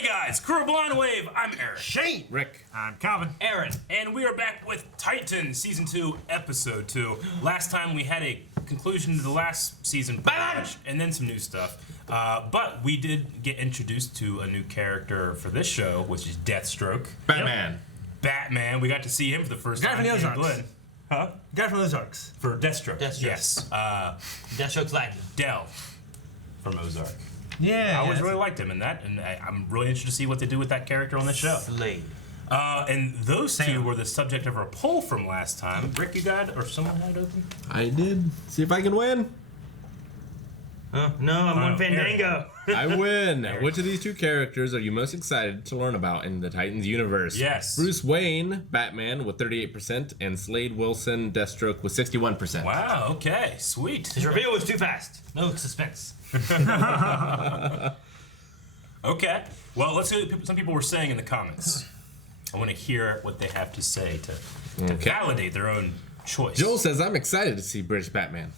Hey guys, Crew of Blind Wave, I'm Eric. Shane! Rick. I'm Calvin. Aaron. And we are back with Titan Season 2, Episode 2. Last time we had a conclusion to the last season, and then some new stuff. But we did get introduced to a new character for this show, which is Deathstroke. Batman. Batman, we got to see him for the first time. Guy from the Ozarks. Huh? Guy from the Ozarks. For Deathstroke. Deathstroke. Yes. Deathstroke's lackey. Del from Ozark. Yeah. I always really liked him in that, and I'm really interested to see what they do with that character on this show. Slade. And those two were the subject of our poll from last time. Rick, you got it? Or someone had it open? I did. See if I can win. No, I'm on Fandango. I win. Which of these two characters are you most excited to learn about in the Titans universe? Yes. Bruce Wayne, Batman, with 38%, and Slade Wilson, Deathstroke, with 61%. Wow, okay, sweet. His reveal was too fast. No suspense. Okay, well, let's see what some people were saying in the comments. I want to hear what they have to say to validate their own choice. Joel says, I'm excited to see British Batman.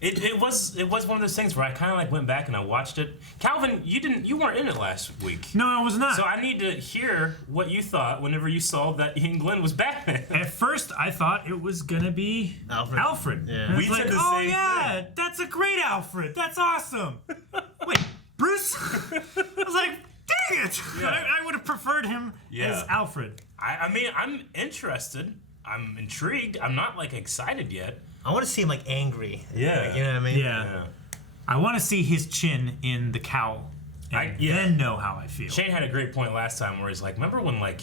It was one of those things where I kind of like went back and I watched it. Calvin, you weren't in it last week. No, I was not. So I need to hear what you thought whenever you saw that Ian Glenn was Batman. At first, I thought it was gonna be Alfred. We Yeah. We said like, the oh same yeah, thing. that's a great Alfred. That's awesome. Wait, Bruce? I was like, dang it! Yeah. I would have preferred him Yeah. as Alfred. I mean, I'm interested. I'm intrigued. I'm not like excited yet. I want to see him like angry. Yeah. Like, you know what I mean? Yeah. I want to see his chin in the cowl, and then know how I feel. Shane had a great point last time where he's like, remember when like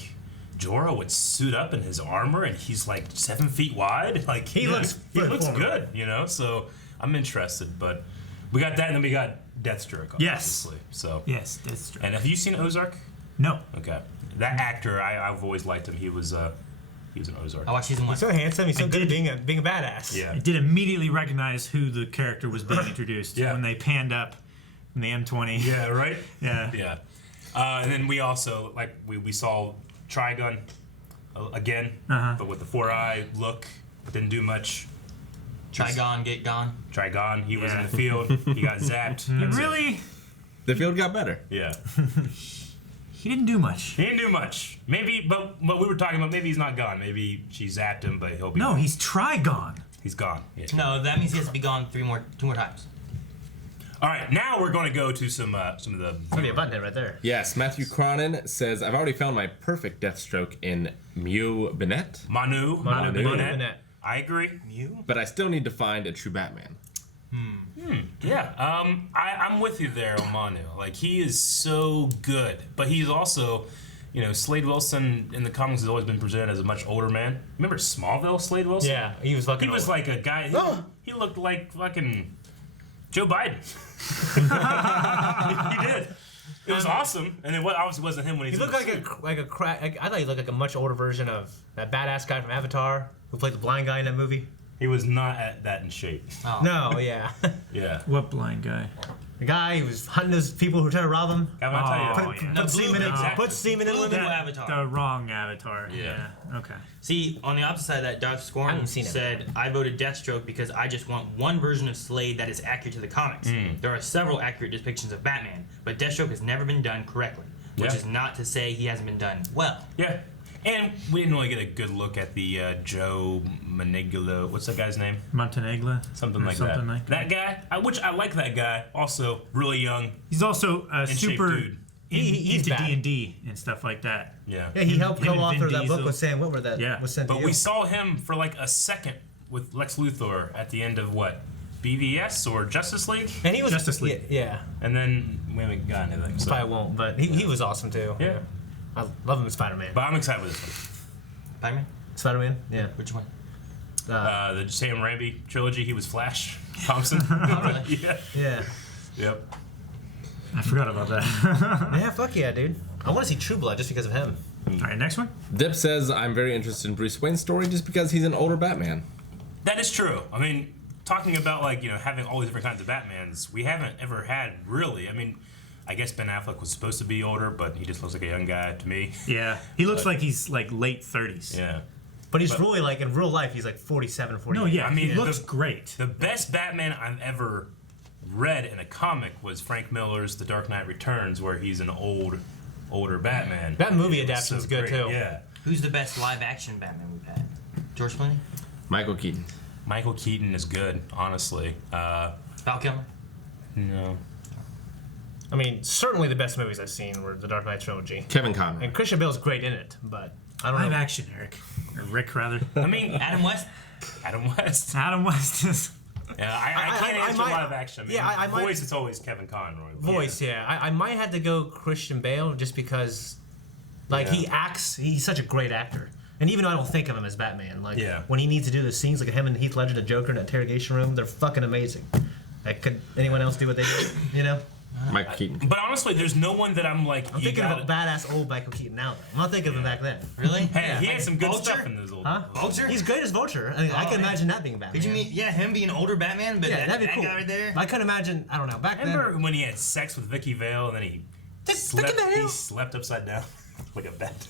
Jorah would suit up in his armor and he's like 7 feet wide? Like He looks good, you know. So I'm interested, but we got that, and then we got Deathstroke, Yes. obviously. So Yes, that's true. and have you seen Ozark? No. Okay, that actor, I've always liked him. He was an Ozark. I watched season 1. He's so handsome. He's so good at being a badass. Yeah. I did immediately recognize who the character was being introduced Yeah. when they panned up in the M20. Yeah. Right. Yeah. Yeah. And then we also we saw Trigun again, but with the 4-eye look. Didn't do much. Trigon, get gone. Trigon, he was in Yeah. the field. He got zapped. And really, The field got better. Yeah. he didn't do much. He didn't do much. Maybe, but we were talking about maybe he's not gone. Maybe she zapped him, but he'll be. No, he's Trigon. He's gone. Yeah. No, that means he has to be gone 2 more times. All right, now we're going to go to some of the. There's gonna be a button there right there. Yes, Matthew Cronin says, I've already found my perfect Deathstroke in Mew Bennett, Manu Bennett. Bennett. I agree. Mew? but I still need to find a true Batman. Yeah. I'm with you there on Manu. Like he is so good, but he's also. You know, Slade Wilson in the comics has always been presented as a much older man. Remember Smallville, Slade Wilson? Yeah, he was fucking. He was like a guy. He looked like fucking Joe Biden. He did. It was awesome, and it obviously wasn't him when He looked like a crack. I thought he looked like a much older version of that badass guy from Avatar who played the blind guy in that movie. He was not at that in shape. Oh. No, yeah, Yeah. What blind guy? the guy who was hunting those people who were trying to rob him. I'm gonna tell you. yeah. Put semen in. exactly. Put semen in. Blue Lemon. Avatar. The wrong Avatar. Yeah. Okay. See, on the opposite side of that, Darth I Scorn haven't seen it. said, I voted Deathstroke because I just want one version of Slade that is accurate to the comics. There are several accurate depictions of Batman, but Deathstroke has never been done correctly, which Yeah. is not to say he hasn't been done well. Yeah. And we didn't really get a good look at the Joe Manigula. What's that guy's name? Montenegro. Something Or like something that. like That guy, which I like that guy. Also, really young. He's also a shape super dude. He's into bad. D&D and stuff like that. Yeah. Yeah, he helped Him and co-author Vin that book Diesel. with Sam Witwer that Yeah. was sent But to you. we saw him for like a second with Lex Luthor at the end of what? BVS or Justice League? and he was Justice League. Yeah, And then we haven't got anything. So. probably won't, but he was awesome too. Yeah. I love him as Spider-Man. But I'm excited with this one. Spider-Man? Spider-Man, yeah. Which one? The Sam Raimi trilogy, he was Flash Thompson. really? Yeah. Yeah. Yep. I forgot about that. Yeah, fuck yeah, dude. I want to see True Blood just because of him. All right, next one. Dip says, I'm very interested in Bruce Wayne's story just because he's an older Batman. That is true. I mean, talking about like, you know, having all these different kinds of Batmans, we haven't ever had really. I mean, I guess Ben Affleck was supposed to be older, but he just looks like a young guy to me. Yeah, he looks like he's like late 30s. Yeah. But he's really like, in real life, he's like 47, 48. No, yeah, I mean, he looks the- great. The best Batman I've ever read in a comic was Frank Miller's The Dark Knight Returns, where he's an older Batman. That movie It was adaptation's so good great. too. Yeah. Who's the best live action Batman we've had? George Clooney? Michael Keaton. Michael Keaton is good, honestly. Val Kilmer? No. I mean, certainly the best movies I've seen were the Dark Knight trilogy. Kevin Conroy. And Christian Bale's great in it, but I don't Live know. action, Eric. Or Rick, rather. I mean, Adam West? Adam West. Adam West is. Yeah, I can't I answer might- live action. I mean, yeah, I might- voice, it's always Kevin Conroy. Voice, yeah. I might have to go Christian Bale just because, like, he acts. He's such a great actor. And even though I don't think of him as Batman, like, Yeah. when he needs to do the scenes, like him and Heath Ledger, the Joker in that interrogation room, they're fucking amazing. Like, could anyone else do what they do? You know? Michael Keaton. But honestly, there's no one that I'm like. I'm you thinking gotta, of a badass old Michael Keaton now, though. I'm not thinking of him back then. Really? Hey, he had some good Vulture? stuff in those old. Huh? Vulture? He's great as Vulture. I, mean, I can yeah. imagine that being Batman. Could you mean, him being older Batman, but Yeah, that, that'd be that cool. guy right there? I couldn't imagine. I don't know. Back Remember then. when he had sex with Vicky Vale and then he Vale? slept upside down like a bat?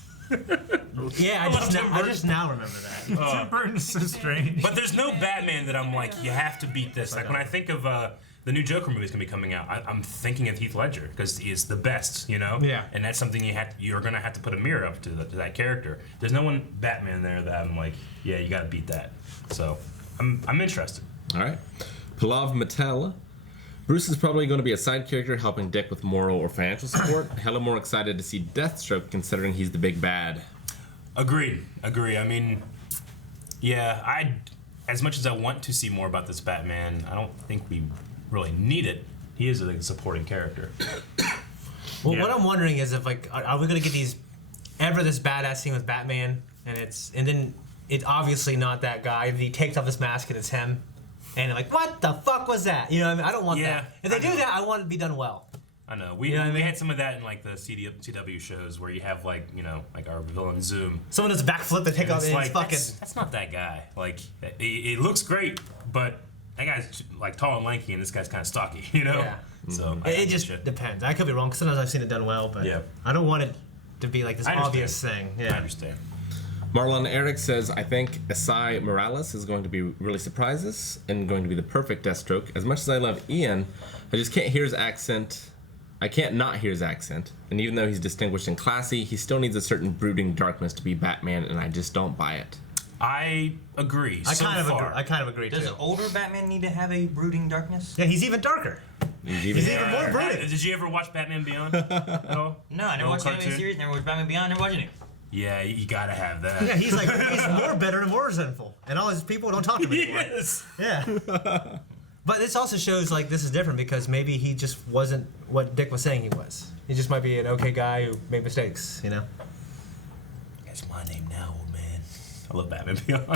Yeah, I just now remember that. Tim Burton is so strange. But there's no Batman that I'm like, you have to beat this. Like when I think of the new Joker movie's gonna be coming out, I'm thinking of Heath Ledger because he is the best, you know. Yeah. And that's something you're gonna have to put a mirror up to that character. There's no one Batman there that I'm like, yeah, you gotta beat that. So I'm interested. All right. Palav Mattel. Bruce is probably going to be a side character helping Dick with moral or financial support. Hella more excited to see Deathstroke considering he's the big bad. Agree. I mean, yeah, as much as I want to see more about this Batman, I don't think we really need it. He is a supporting character. Well, Yeah. what I'm wondering is if like, are we gonna get this badass scene with Batman, and then it's obviously not that guy. He takes off his mask and it's him, and I'm like, what the fuck was that? You know what I mean? I don't want Yeah, that. If they I do know. that, I want it to be done well. I know. We, You know what I we mean? had some of that in like the CW shows where you have like, you know, like our villain Zoom. Someone does a backflip, they take And off, it's and like, it's fucking. that's not that guy. Like, it looks great, but that guy's like tall and lanky and this guy's kind of stocky, you know? Yeah. So I It just get you. depends. I could be wrong, because sometimes I've seen it done well, but Yeah. I don't want it to be like this I understand. obvious thing. I Yeah. understand. Marlon Eric says, I think Esai Morales is going to be really surprises and going to be the perfect Deathstroke. As much as I love Ian, I just can't hear his accent. I can't not hear his accent. And even though he's distinguished and classy, he still needs a certain brooding darkness to be Batman, and I just don't buy it. I agree. I so kind of far. agree. I kind of agree Does too. older Batman need to have a brooding darkness? Yeah, he's even darker. He's even more brooding. Did you ever watch Batman Beyond at all? No, I never No watched the cartoon? animated series, never watched Batman Beyond, never watched any. Yeah, you gotta have that. Yeah, he's more bitter and more resentful, and all his people don't talk to him anymore. Yes. Yeah. But this also shows like this is different because maybe he just wasn't what Dick was saying he was. He just might be an okay guy who made mistakes, you know? That's my name now, old man. I love Batman Beyond.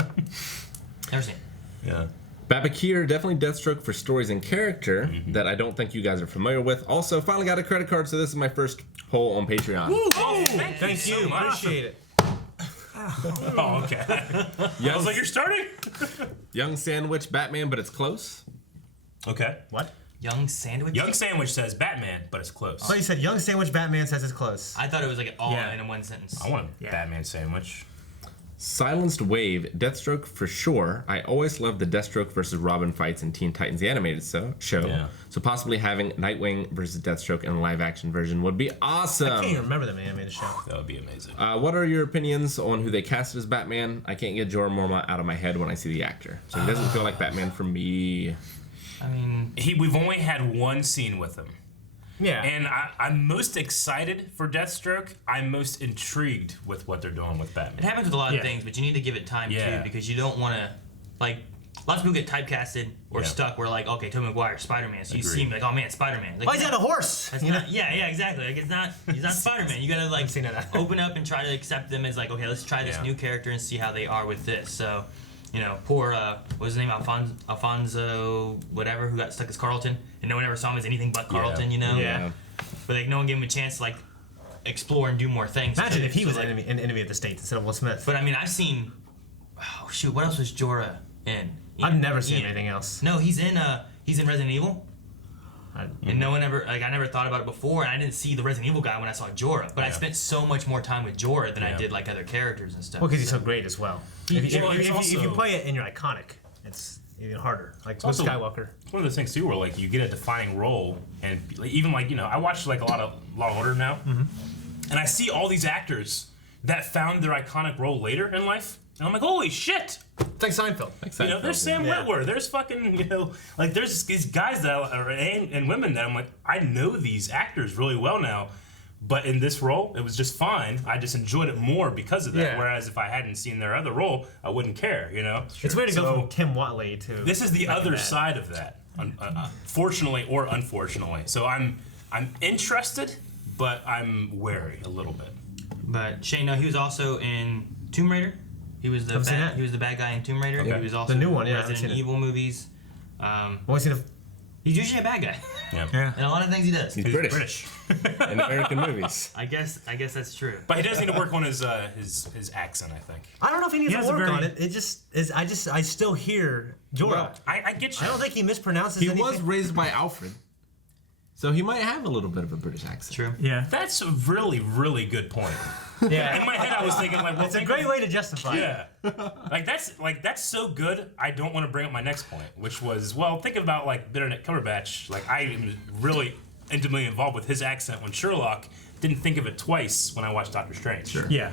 Never seen it. Yeah. Babakir, definitely Deathstroke for stories and character that I don't think you guys are familiar with. Also, finally got a credit card, so this is my first poll on Patreon. Oh, Thank so you. much. Appreciate it. Oh, okay. I was like, you're starting? Young Sandwich Batman, but it's close. Okay. What? Young Sandwich? Young Sandwich says Batman, but it's close. Oh, you said Young Sandwich Batman says it's close. I thought it was like all Yeah. in one sentence. I want a Yeah. Batman sandwich. Silenced Wave, Deathstroke for sure. I always loved the Deathstroke versus Robin fights in Teen Titans the animated show. Yeah. So possibly having Nightwing versus Deathstroke in a live action version would be I can't even awesome. remember the animated show. That would be amazing. What are your opinions on who they casted as Batman? I can't get Jorah Mormont out of my head when I see the actor. So he doesn't feel like Batman for me. I mean, We've only had one scene with him. Yeah. And I'm most excited for Deathstroke. I'm most intrigued with what they're doing with it Batman. happens with a lot Yeah. of things, but you need to give it time Yeah. too, because you don't want to, like, lots of people get typecasted or Yeah. stuck where, like, okay, Tobey Maguire, Spider-Man. So you Agreed. see him like, oh man, Spider-Man. Like, Why is he on a horse? That's You know? not, yeah, exactly. Like, he's not Spider-Man. You gotta like seen that. open up and try to accept them as like, okay, let's try this Yeah. new character and see how they are with this. So, you know, poor what was his name, Alfonso, whatever, who got stuck as Carlton, and no one ever saw him as anything but Carlton. You know, Yeah. But like, no one gave him a chance to like explore and do more things. Imagine too. if he So, was like, an enemy of the state instead of Will Smith. But I mean, I've seen. Oh shoot, what else was Jorah in? I've never seen Ian. anything else. No, he's in Resident Evil. I- And no one ever, like, I never thought about it before, and I didn't see the Resident Evil guy when I saw Jorah. But I Yeah. spent so much more time with Jorah than I Yeah. did, like, other characters and stuff. Well, because he's so great as well. If Well, it's you also- play it and you're iconic, it's even harder. Like with also- Skywalker. It's one of those things too, where like you get a defining role, and like, even like I watch like a lot of Law and Order now, and I see all these actors that found their iconic role later in life, and I'm like, holy shit! It's like Seinfeld. There's Sam Yeah. Witwer. There's fucking like there's these guys and women that I'm like, I know these actors really well now. But in this role, it was just fine. I just enjoyed it more because of that. Yeah. Whereas if I hadn't seen their other role, I wouldn't care, It's weird to go So, from Tim Watley to. This is the Breaking other Bad. side of that, fortunately or unfortunately. So I'm interested, but I'm wary a little bit. But Shane, no, he was also in Tomb Raider. He was the Haven't seen that. he was the bad guy in Tomb Raider. Okay. He was also The new one, yeah, I in haven't Resident seen it. Evil movies. Only seen He's usually a bad guy, Yeah. and a lot of things he does. He's British. In American movies. I guess that's true. But he does need to work on his accent, I think. I don't know if he needs He to has a work very- on it. It just is. I still hear Jorah. Well, I get you. I don't think he mispronounces He anything. was raised by Alfred, so he might have a little bit of a British accent. True. Yeah. That's a really, really good point. Yeah. In my head, I was thinking like, well, It's a think great of- way to justify it. Yeah, that's so good. I don't want to bring up my next point, which was thinking about like Benedict Cumberbatch. Like I am really intimately involved with his accent when Sherlock. Didn't think of it twice when I watched Doctor Strange. Sure. Yeah.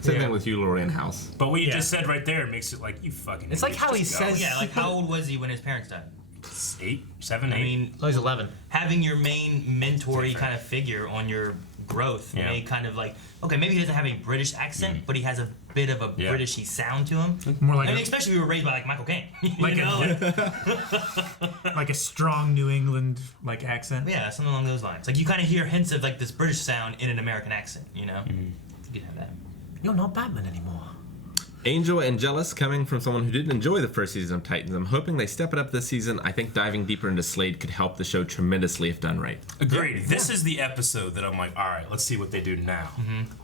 Same thing with Hugh Laurie in House. But what you Yeah. just said right there makes it like you fucking. It's like idiots, how he just go. says- Yeah, like how old was he when his parents died? 8, 7, 8. I mean, Oh, he's 11. having your main mentor-y kind of figure on your growth Yeah. may kind of like, okay, maybe he doesn't have a British accent, but he has a bit of a Yeah. Britishy sound to him. More like I mean, a, especially we were raised by like Michael Caine. Like you a- know? like a strong New England like accent. Yeah, something along those lines. Like you kind of hear hints of like this British sound in an American accent, you know? You can have that. You're not Batman anymore. Angel and Jealous, coming from someone who didn't enjoy the first season of Titans. I'm hoping they step it up this season. I think diving deeper into Slade could help the show tremendously if done right. Agreed. This is the episode that I'm like, all right, let's see what they do now.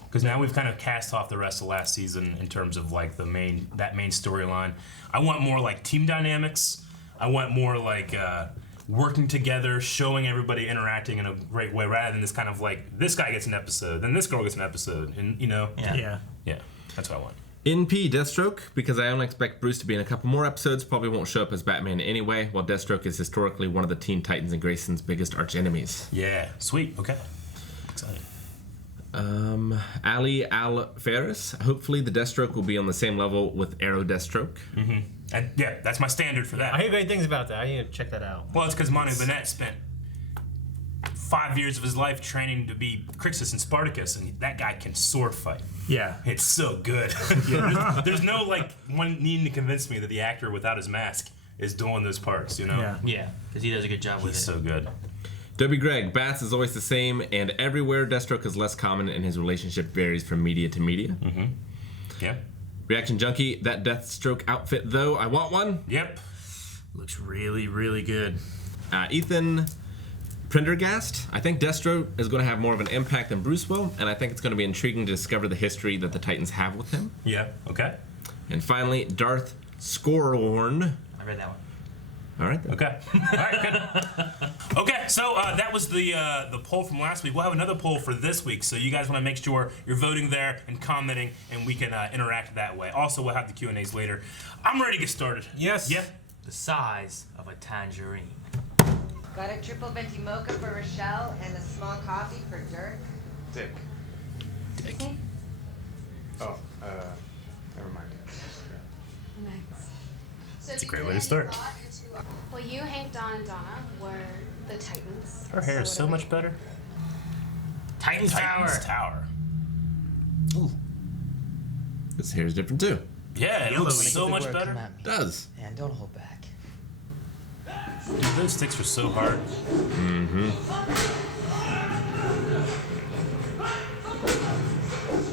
Because now we've kind of cast off the rest of last season in terms of like that main storyline. I want more like team dynamics. I want more like working together, showing everybody interacting in a great way, rather than this kind of like this guy gets an episode, then this girl gets an episode, and Yeah. yeah, that's what I want. NP Deathstroke, because I only expect Bruce to be in a couple more episodes, probably won't show up as Batman anyway, while Deathstroke is historically one of the Teen Titans and Grayson's biggest archenemies. Yeah, sweet. Okay, excited. Ali Al Ferris, hopefully the Deathstroke will be on the same level with Arrow Deathstroke. And yeah, that's my standard for that. I hear great things about that. I need to check that out. Well, it's because Manu Bennett spent 5 years of his life training to be Crixus and Spartacus, and that guy can sword fight. Yeah. It's so good. there's no like one needing to convince me that the actor without his mask is doing those parts. Yeah. Yeah, because he does a good job with He's it. so good. Dobie Gregg, Bats is always the same, and everywhere Deathstroke is less common, and his relationship varies from media to media. Yeah. Reaction Junkie, that Deathstroke outfit though, I want one. Yep. Looks really, really good. Ethan Prendergast, I think Deathstroke is going to have more of an impact than Bruce will, and I think it's going to be intriguing to discover the history that the Titans have with him. Yeah. Okay. And finally, Darth Scororn. I read that one. All right. Then. Okay. All right. Good. Okay. So that was the poll from last week. We'll have another poll for this week. So you guys want to make sure you're voting there and commenting, and we can interact that way. Also, we'll have the Q&As later. I'm ready to get started. Yes. Yeah. The size of a tangerine. Got a triple venti mocha for Rochelle and a small coffee for Dirk. Dick. Okay. Oh, never mind. Nice. It's a great way to start. Well, you, Hank, Don, and Donna were the Titans. Her hair is so what are much better. Titans Titans Tower. Tower. His hair's different too. Yeah, it looks so Good much work, better. Come at me. Does. And don't hold back. Dude, those sticks are so hard.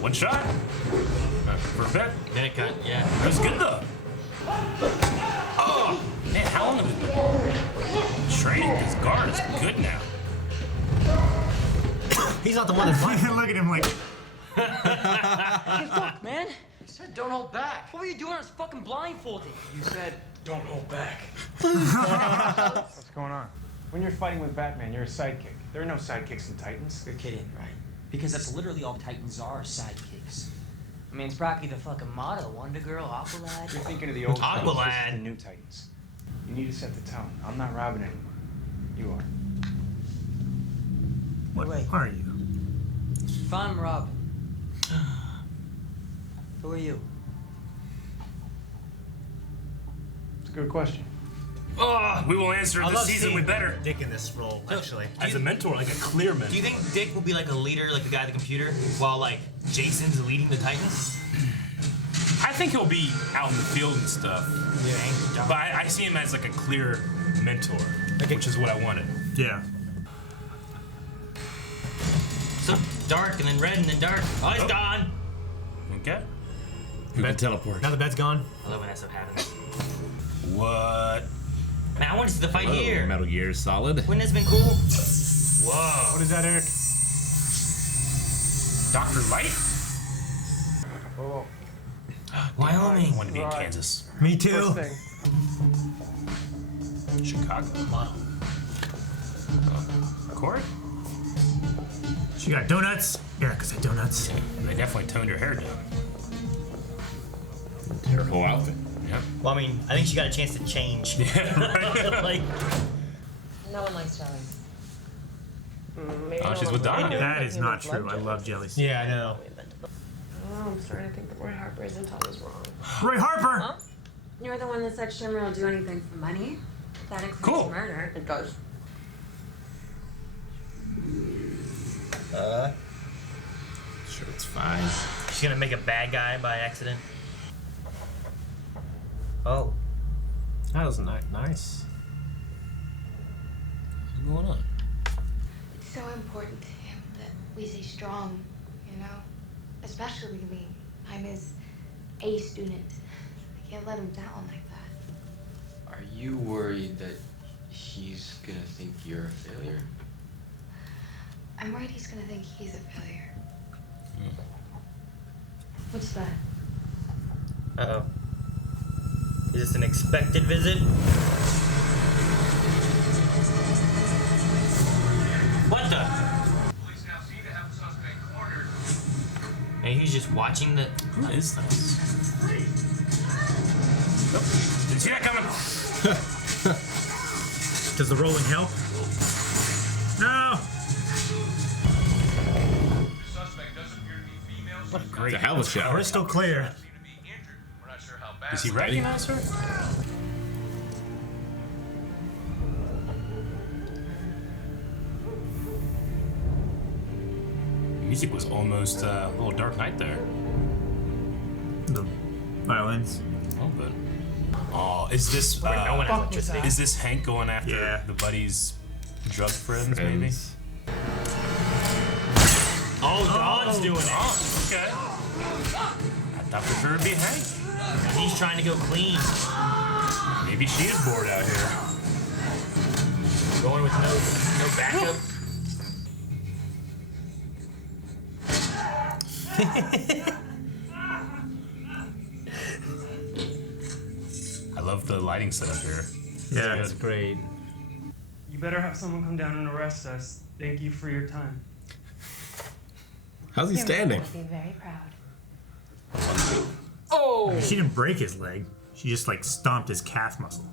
One shot. For a bit. Then it cut, yeah. That was good though. Oh man, how long have we been training? His guard is good now. He's not the one that's blind. Look at him like, Hey, fuck, man. You said don't hold back. What were you doing? I was fucking blindfolded. You said, don't hold back. What's going on? When you're fighting with Batman, you're a sidekick. There are no sidekicks in Titans. You're kidding, right? Because that's literally all Titans are, sidekicks. I mean, it's practically the fucking motto. Wonder Girl, Aqualad. You're thinking of the old Titans. Aqualad. This is the new Titans. You need to set the tone. I'm not Robin anymore. You are. What Wait. are you? If I'm Robin, who are you? It's a good question. Oh, we will answer I this love season. We seeing better. Dick in this role, actually. As a mentor, like a clear mentor. Do you think Dick will be like a leader, like the guy at the computer, while like Jason's leading the Titans? I think he'll be out in the field and stuff. Yeah. But I see him as like a clear mentor, which is what I wanted. Yeah. So dark and then red and then dark. Oh, it's gone. Okay. Who can teleport? Now the bed's gone. I love when that stuff happens. What? Man, I want to see the fight Hello, here. Metal Gear Solid. Wouldn't this have been cool? Whoa. What is that, Eric? Dr. Light? Oh, Wyoming. I want to be in Kansas. Me too. first thing. Chicago. Wow. Corey? She got donuts. Eric said donuts. They definitely toned her hair down. Her whole outfit. Yep. Well, I mean, I think she got a chance to change. Yeah, right. Like, No one likes jelly. Oh, she's with Donna. That is not true. I love jellies. Yeah, I know. Oh, I'm starting to think that Roy Harper isn't always wrong. Roy Harper! You're the one that said Shimmer will do anything for money. That includes Cool. murder. It does. Sure, it's fine. she's gonna make a bad guy by accident. Oh. That was nice. What's going on? It's so important to him that we stay strong, you know? Especially me. I'm his A student. I can't let him down like that. Are you worried that he's gonna think you're a failure? I'm worried he's gonna think he's a failure. What's that? Uh-oh. Is this an expected visit? What the? Police now seem to have the suspect cornered. Maybe he's just watching the... Who is this? Oh, didn't see that coming. Does the rolling help? No! The suspect does appear to be female. What a great. It's a hell of a shot. Crystal clear. Seem to be injured. We're not sure how bad. Does he recognize her? Music was almost a little Dark Knight there. The violins. A little bit. Oh, is this no one has electricity. is this Hank going after Yeah. the buddy's drug friends, maybe? Oh, Dawn's doing it. Oh, okay. I thought for sure it'd be Hank. He's trying to go clean. Maybe she is bored out here. Going with no backup. I love the lighting setup here. Yeah. That's great. You better have someone come down and arrest us. Thank you for your time. How's he standing? Be very proud. She didn't break his leg. She just like stomped his calf muscle.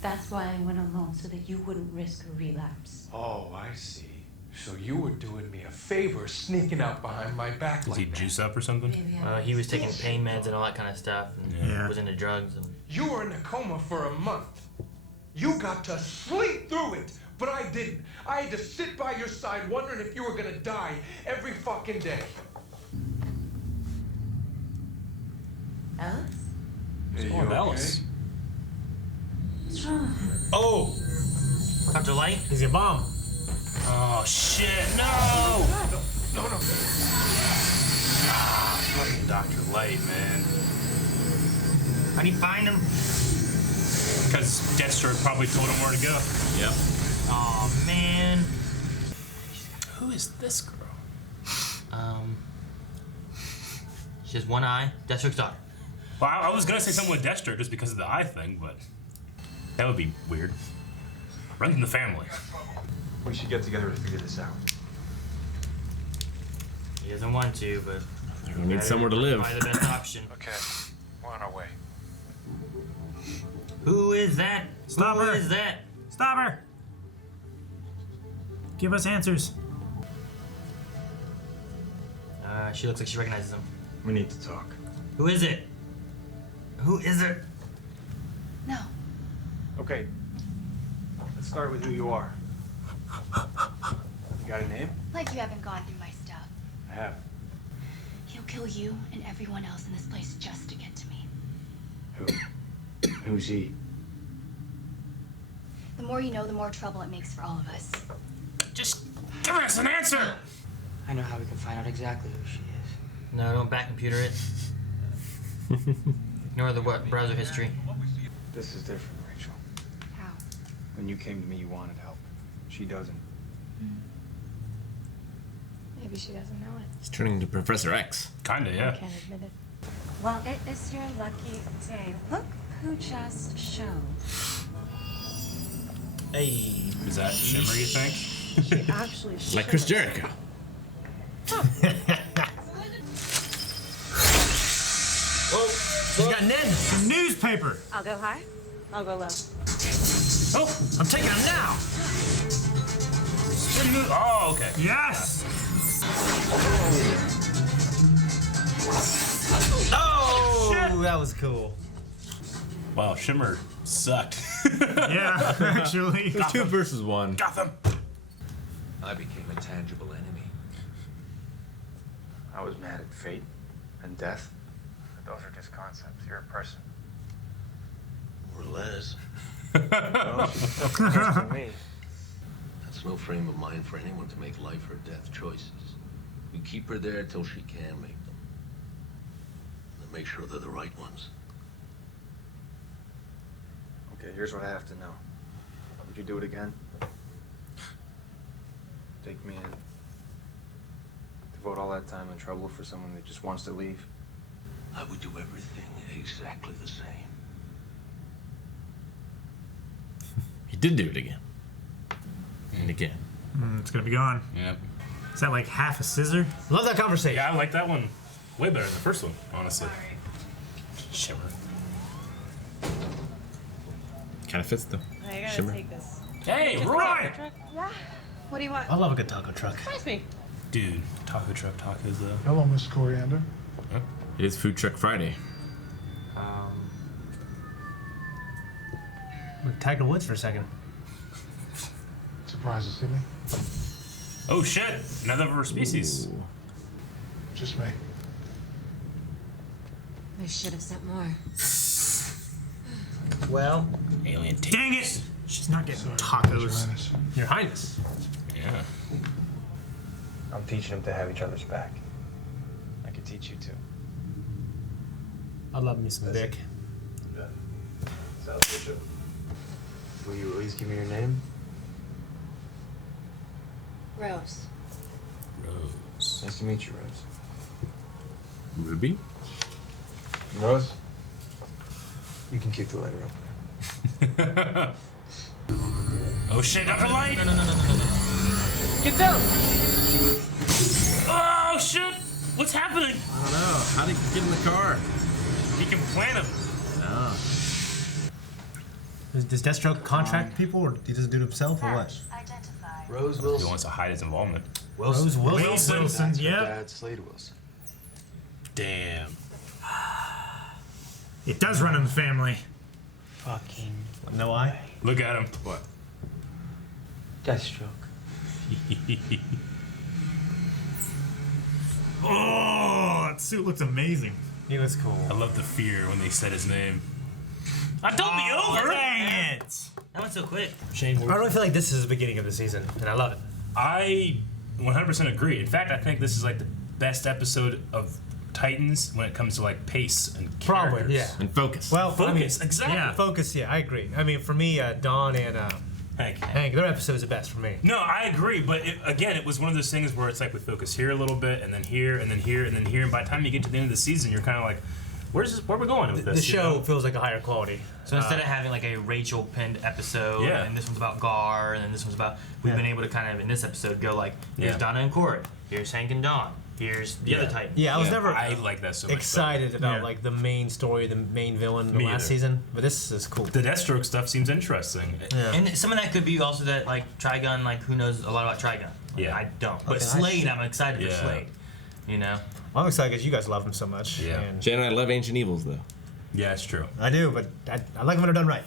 That's why I went alone, so that you wouldn't risk a relapse. Oh, I see. So you were doing me a favor sneaking out behind my back Does he like that. juice up or something? He was taking pain meds and all that kind of stuff. And Yeah. was into drugs. And You were in a coma for a month. You got to sleep through it, but I didn't. I had to sit by your side wondering if you were gonna die every fucking day. Alice? Hey, you Oh, Alice. What's wrong? oh, Dr. Light. He's a bomb. Oh shit! No! No. Fucking Dr. Light, man. How'd he find him? Because Deathstroke probably told him where to go. Yep. Oh man. Who is this girl? She has one eye. Deathstroke's daughter. Well, I was gonna say something with Deathstroke just because of the eye thing, but that would be weird. Runs in the family. We should get together to figure this out. He doesn't want to, but They're gonna need somewhere to live. probably the best option. Okay, we're on our way. Who is that Stop Who her. is that? Stop her. Give us answers. She looks like she recognizes him. We need to talk. Who is it? Who is it? No. Okay. Let's start with who you are. You got a name? Like you haven't gone through my stuff. I have. He'll kill you and everyone else in this place just to get to me. Who? Who's he? The more you know, the more trouble it makes for all of us. Just give us an answer. I know how we can find out exactly who she is. No, don't back computer it. Ignore the browser history. This is different, Rachel. How? When you came to me, you wanted help. She doesn't. Maybe she doesn't know it. He's turning into Professor X. Kinda, I yeah. can't admit it. Well, it is your lucky day. Look who just showed. Hey. Is that Shimmer, you think? She actually Like Chris Jericho. You got Ned. Newspaper. I'll go high. I'll go low. Oh, I'm taking him now. Oh, okay. yes. Oh, Shit. that was cool. Wow, Shimmer sucked. Yeah, actually. It was 2 versus 1. Gotham. I became a tangible enemy. I was mad at fate and death. But those are just concepts. You're a person. Or less. Well, she's still connected to me. That's no frame of mind for anyone to make life or death choices. We keep her there till she can make them. And make sure they're the right ones. Okay, here's what I have to know. Would you do it again? Take me in. Devote all that time and trouble for someone that just wants to leave? I would do everything exactly the same. He did do it again. And again. It's gonna be gone. Yep. Is that like half a scissor? Love that conversation. Yeah, I like that one way better than the first one, honestly. Shimmer. Kind of fits though. I gotta Shimmer. take this. Hey, Just Roy! the truck? Yeah. What do you want? I love a good taco truck. Surprise me. Dude, taco truck tacos though. Hello, Miss Coriander. It is Food Truck Friday. Look, Tiger Woods for a second. Surprised to see me? Oh shit! Another of our species. Just me. I should have sent more. Well, Alien tape. Dang it! She's not getting Your tacos. Highness. Your Highness. Yeah. I'm teaching them to have each other's back. I could teach you too. I love me some Vic. South Bishop. Will you at least give me your name? Rose. Rose. Nice to meet you, Rose. Ruby? Rose? You can keep the letter open. Oh shit, Dr. Light! No. Get down! Oh shit! What's happening? I don't know. How did he get in the car? He can plant him. Oh. Does Deathstroke contract people, or he doesn't do it himself, or what? Rose He Wilson. wants to hide his involvement. Rose Wilson. Wilson, That's her yep. dad, Slade Wilson. Damn. It does run in the family. Fucking. No eye. Look at him. What? Deathstroke. Oh, that suit looks amazing. He was cool. I love the fear when they said his name. Don't be over! Dang it! That went so quick. I really feel like this is the beginning of the season, and I love it. I 100% agree. In fact, I think this is like the best episode of Titans when it comes to like pace and characters. Probably, yeah. And focus. Well, Focus, I mean, exactly. Yeah, focus. Yeah, I agree. I mean, for me, Dawn and Hank, their episode is the best for me. No, I agree, but again, it was one of those things where it's like we focus here a little bit, and then here, and then here, and then here, and by the time you get to the end of the season, you're kind of like, where are we going with this? The show feels like a higher quality. So instead of having like a Rachel pinned episode, Yeah. and this one's about Gar, and then this one's about, we've been able to kind of in this episode go like, here's Donna and Corey, Here's Hank and Dawn. Here's the other Titan. Yeah, I was never I like that so much. excited about like the main story, the main villain in the Me last either. season, but this is cool. The Deathstroke stuff seems interesting. Yeah. And some of that could be also that like Trigun, like who knows a lot about Trigun? Like, Yeah. I don't. But Okay, Slade, I'm excited for Yeah. Slade. You know. I'm excited because you guys love him so much. Yeah. and Jan and I love Ancient Evils though. Yeah, it's true. I do, but I like them when they're done right.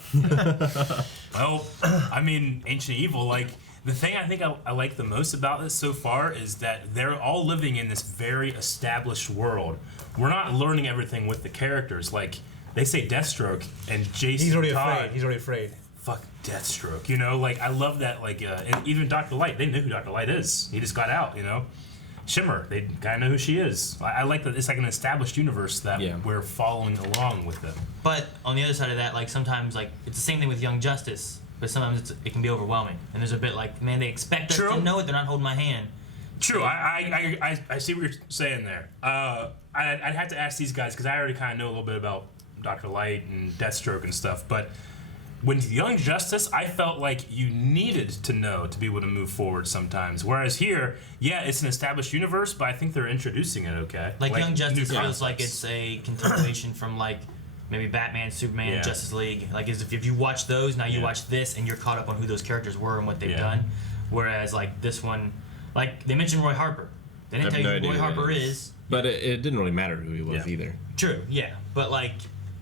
Well, I mean, Ancient Evil, like, the thing I think I like the most about this so far is that they're all living in this very established world. We're not learning everything with the characters. Like, they say Deathstroke and Jason He's already Todd. afraid. He's already afraid. Fuck Deathstroke, you know? Like, I love that, like, and even Dr. Light, they knew who Dr. Light is. He just got out, you know? Shimmer, they kind of know who she is. I like that it's like an established universe that we're following along with it. But on the other side of that, like sometimes like it's the same thing with Young Justice, but sometimes it can be overwhelming. And there's a bit like, man, they expect us to know it. They're not holding my hand. True, I see what you're saying there. I'd have to ask these guys because I already kind of know a little bit about Dr. Light and Deathstroke and stuff. But with Young Justice, I felt like you needed to know to be able to move forward sometimes. Whereas here, yeah, it's an established universe, but I think they're introducing it okay. Like Young Justice new feels like concepts. it's a continuation from like maybe Batman, Superman, Yeah. Justice League. Like as if you watch those, now you watch this and you're caught up on who those characters were and what they've done. Whereas like this one, like they mentioned Roy Harper. They didn't I tell have you no who Roy idea who Harper it is. But it didn't really matter who he was either. True, yeah. But like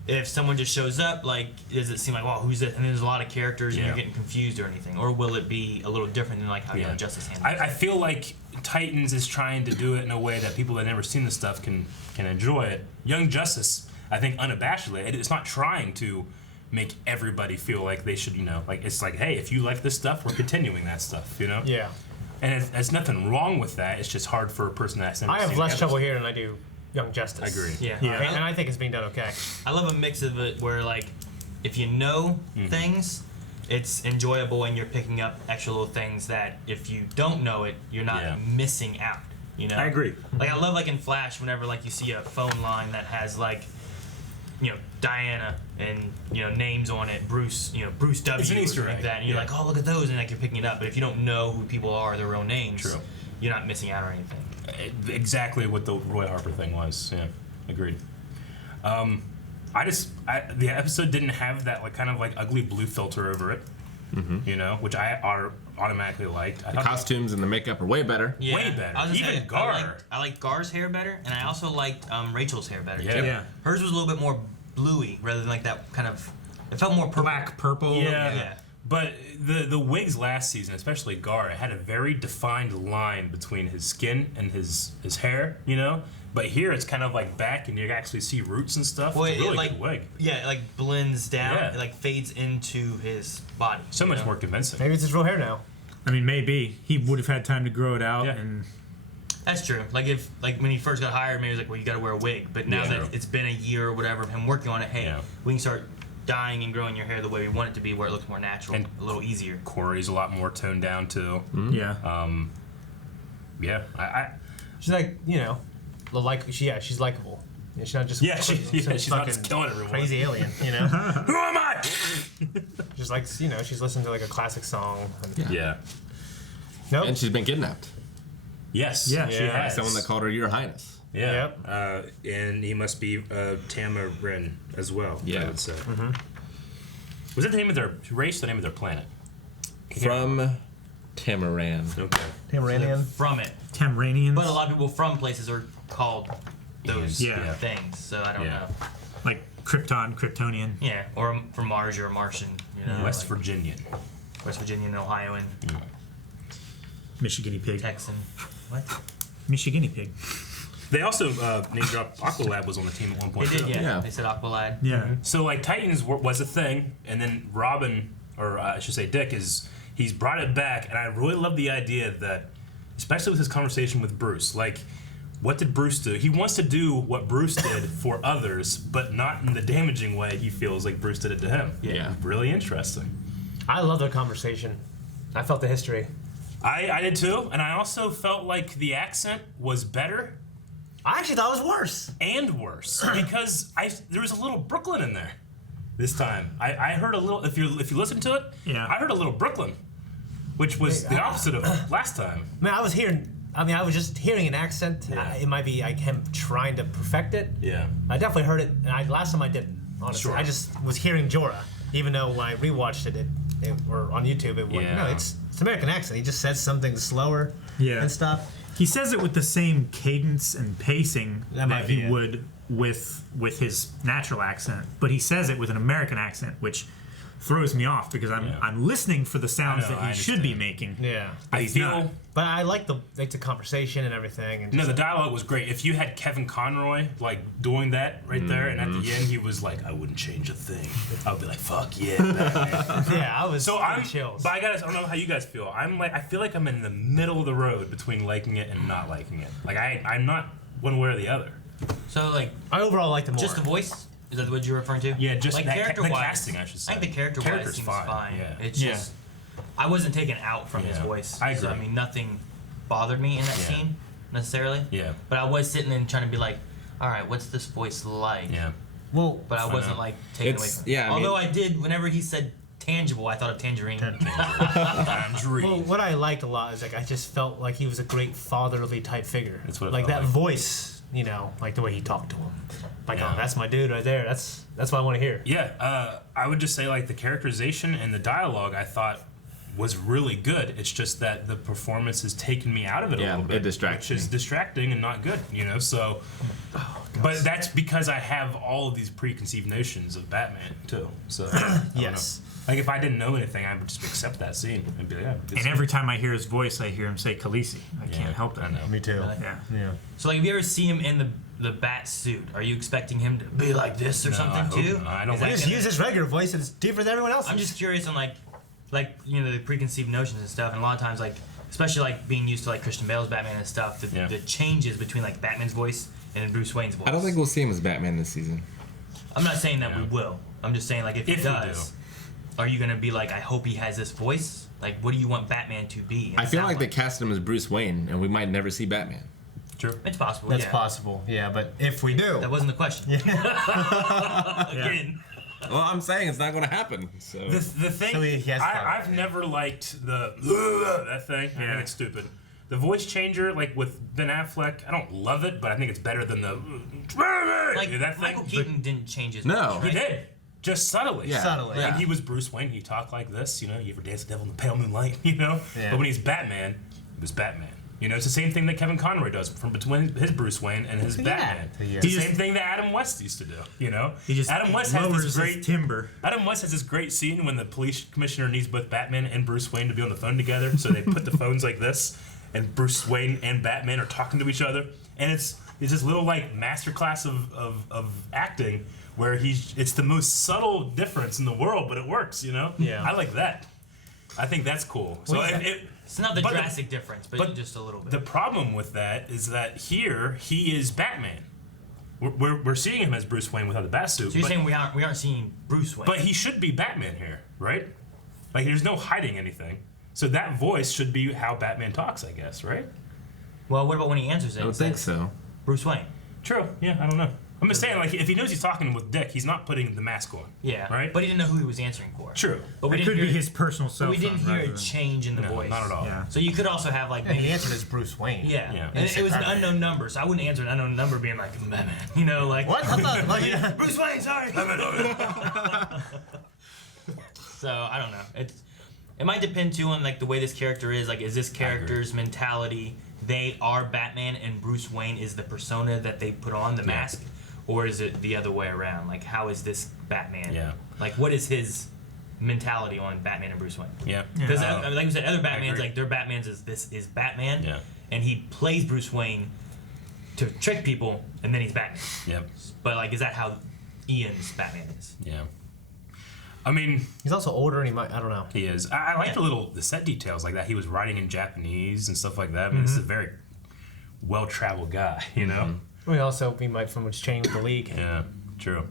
if someone just shows up, like does it seem like, wow, who's it? And there's a lot of characters and you're getting confused or anything. Or will it be a little different than like how Young Justice handles it? I feel like Titans is trying to do it in a way that people that never seen the stuff can enjoy it. Young Justice, I think unabashedly, it's not trying to make everybody feel like they should, you know, like it's like, hey, if you like this stuff, we're continuing that stuff, you know? Yeah. And there's nothing wrong with that. It's just hard for a person that's never I have seen less the trouble others. here than I do Young Justice. I agree. Yeah. And I think it's being done okay. I love a mix of it where like if you know things, it's enjoyable and you're picking up extra little things that if you don't know it, you're not missing out. You know? I agree. Like I love like in Flash whenever like you see a phone line that has like, you know, Diana and you know names on it, Bruce, you know, Bruce W. It's an or Easter something like egg. that, and you're like, oh look at those, and like you're picking it up. But if you don't know who people are, their real names, you're not missing out on anything. Exactly what the Roy Harper thing was. Yeah, agreed. The episode didn't have that like kind of like ugly blue filter over it. You know, which I automatically liked. The costumes and the makeup are way better. Yeah. Way better. I was gonna Even say, Gar. I liked Gar's hair better, and I also liked Rachel's hair better. Yeah. too. Yeah. Hers was a little bit more bluey rather than like that kind of. It felt more purple. Black, purple. Yeah. But the wigs last season, especially Gar, it had a very defined line between his skin and his hair, you know? But here it's kind of like back and you actually see roots and stuff. Well, it's a really it like good wig. yeah, it like blends down. Yeah. It like fades into his body. So much more convincing. Maybe it's his real hair now. I mean, maybe he would have had time to grow it out, and That's true. Like if like when he first got hired, maybe it was like, well, you got to wear a wig. But now Yeah. that it's been a year or whatever of him working on it, hey, we can start dyeing and growing your hair the way we want it to be, where it looks more natural, And a little easier. Corey's a lot more toned down too. yeah. Yeah, I She's like, you know, she's likable. Yeah, she's not just she's not just fucking killing everyone. crazy alien, you know. Who am I? Just like, you know, she's listening to like a classic song. Yeah. Nope. And she's been kidnapped. Yes. Yeah. She By has. someone that called her Your Highness. Yeah. And he must be Tamarin as well. Yeah. I would say. Was that the name of their race? The name of their planet? From Tamaran. Okay. Tamaranian. From it. Tamranians. But a lot of people from places are called those Yeah. things, so I don't know. like Krypton, Kryptonian. Yeah, or from Mars, you're a Martian. You know, West like Virginian. West Virginian, Ohioan, Michigany pig. Texan. What? Michigany pig. They also name dropped Aqualad was on the team at one point. They did, too. yeah. They said Aqualad. Yeah. So like Titans was a thing, and then Robin, or I should say Dick, he's brought it back, and I really love the idea that, especially with his conversation with Bruce, like, what did Bruce do? He wants to do what Bruce did for others, but not in the damaging way he feels like Bruce did it to him. Yeah. Really interesting. I love their conversation. I felt the history. I did too, and I also felt like the accent was better. I actually thought it was worse. And worse, because there was a little Brooklyn in there this time. I heard a little. If you listen to it, Yeah. I heard a little Brooklyn, which was the opposite of last time. Man, I was hearing I mean, I was just hearing an accent. Yeah. It might be like him trying to perfect it. Yeah. I definitely heard it, and last time I didn't. Honestly, Sure. I just was hearing Jorah, even though when I rewatched it, or on YouTube, it was no, it's American accent. He just says something slower and stuff. He says it with the same cadence and pacing That might that be he it. would with his natural accent, but he says it with an American accent, which throws me off because I'm listening for the sounds that he should be making. Yeah, but he's not. But I like the conversation and everything. And No, just the dialogue was great. If you had Kevin Conroy like doing that right there, and at the end he was like, "I wouldn't change a thing," I would be like, "Fuck yeah, Batman." Yeah, I was. So I'm chills. But I don't know how you guys feel. I feel like I'm in the middle of the road between liking it and not liking it. Like I'm not one way or the other. So like, I overall liked it more. just the voice. Is that what you're referring to? Yeah, just like the character-wise. casting, I should say. I think the character-wise Character's seems fine, fine. yeah. It's just I wasn't taken out from his Yeah, voice. I agree. So, I mean, nothing bothered me in that scene necessarily. Yeah. But I was sitting and trying to be like, all right, what's this voice like? Yeah. Well, but I wasn't like taken away from it. Yeah, I mean- Although I did, whenever he said tangible, I thought of tangerine. Well, what I liked a lot is like I just felt like he was a great fatherly type figure. That's what it like felt that like. voice, you know, like the way he talked to him. Like, oh, that's my dude right there. That's what I want to hear. Yeah, I would just say like the characterization and the dialogue I thought was really good. It's just that the performance has taken me out of it a little bit. It distracts which is distracting and not good, you know. So, but that's because I have all of these preconceived notions of Batman too. So I don't Yes. know. Like if I didn't know anything, I would just accept that scene and be like, yeah. good And scene. every time I hear his voice, I hear him say Khaleesi. I can't help that. I know. Me too. Yeah. So like, if you ever see him in the bat suit, are you expecting him to be like this or No, I something hope too? not. I don't Is that like Just gonna- use his regular voice. It's deeper than everyone else. I'm just curious on like you know, the preconceived notions and stuff, and a lot of times like, especially like being used to like Christian Bale's Batman and stuff, the changes between like Batman's voice and Bruce Wayne's voice. I don't think we'll see him as Batman this season. I'm not saying that we will. I'm just saying like if he If we does, are you gonna be like, I hope he has this voice? Like, what do you want Batman to be? I feel like they cast him as Bruce Wayne, and we might never see Batman. True. It's possible. That's yeah. possible. Yeah, but if we do, That wasn't the question. Again. Well, I'm saying it's not going to happen. So The thing, So he has I've never liked the that thing. I think it's stupid. The voice changer, like with Ben Affleck, I don't love it, but I think it's better than the Like that thing. Michael Keaton didn't change his No. voice, He right? did, just subtly. Yeah. subtly. Yeah. When he was Bruce Wayne, he talked like this. You know, you ever dance the devil in the pale moonlight? You know. Yeah. But when he's Batman, he was Batman. You know, it's the same thing that Kevin Conroy does from between his Bruce Wayne and his Batman. Yeah. It's He the just- same thing that Adam West used to do. You know, He just Adam West has lowers this great his timber. Adam West has this great scene when the police commissioner needs both Batman and Bruce Wayne to be on the phone together, so they put the phones like this, and Bruce Wayne and Batman are talking to each other, and it's this little like masterclass of acting where it's the most subtle difference in the world, but it works, you know. Yeah. I like that. I think that's cool. So It's not the but drastic difference, but just a little bit. The problem with that is that here he is Batman. We're seeing him as Bruce Wayne without the bat suit. So you're but- saying we aren't seeing Bruce Wayne? but he should be Batman here, right? Like, there's no hiding anything. So that voice should be how Batman talks, I guess, right? Well, what about when he answers it? I would and think says, so. Bruce Wayne. True. Yeah, I don't know. I'm just saying, like, if he knows he's talking with Dick, he's not putting the mask on. Yeah. Right? But he didn't know who he was answering for. True. But we It didn't could be hear his personal But cell we didn't phone hear rather a than- change in the No, voice. not at all. Yeah. So you could also have like And maybe he answered as Bruce Wayne. Yeah. Yeah. And it was an unknown number, so I wouldn't answer an unknown number being like Batman. You know, like What? I thought, like, Bruce Wayne, sorry. So I don't know. It might depend too on like the way this character is. Like, is this character's mentality? They are Batman, and Bruce Wayne is the persona that they put on the mask, or is it the other way around? Like, how is this Batman? Yeah. Like, what is his mentality on Batman and Bruce Wayne? Yeah. Because like we said, other Batmans, agree. like their Batmans is Batman. Yeah. And he plays Bruce Wayne to trick people, and then he's Batman. Yep. But like, is that how Ian's Batman is? Yeah. I mean, he's also older, and he might. I don't know. he is. I like the set details like that. He was writing in Japanese and stuff like that. I mean, this is a very well-traveled guy, you know? I mean, also he might from which changed the league. Yeah, true.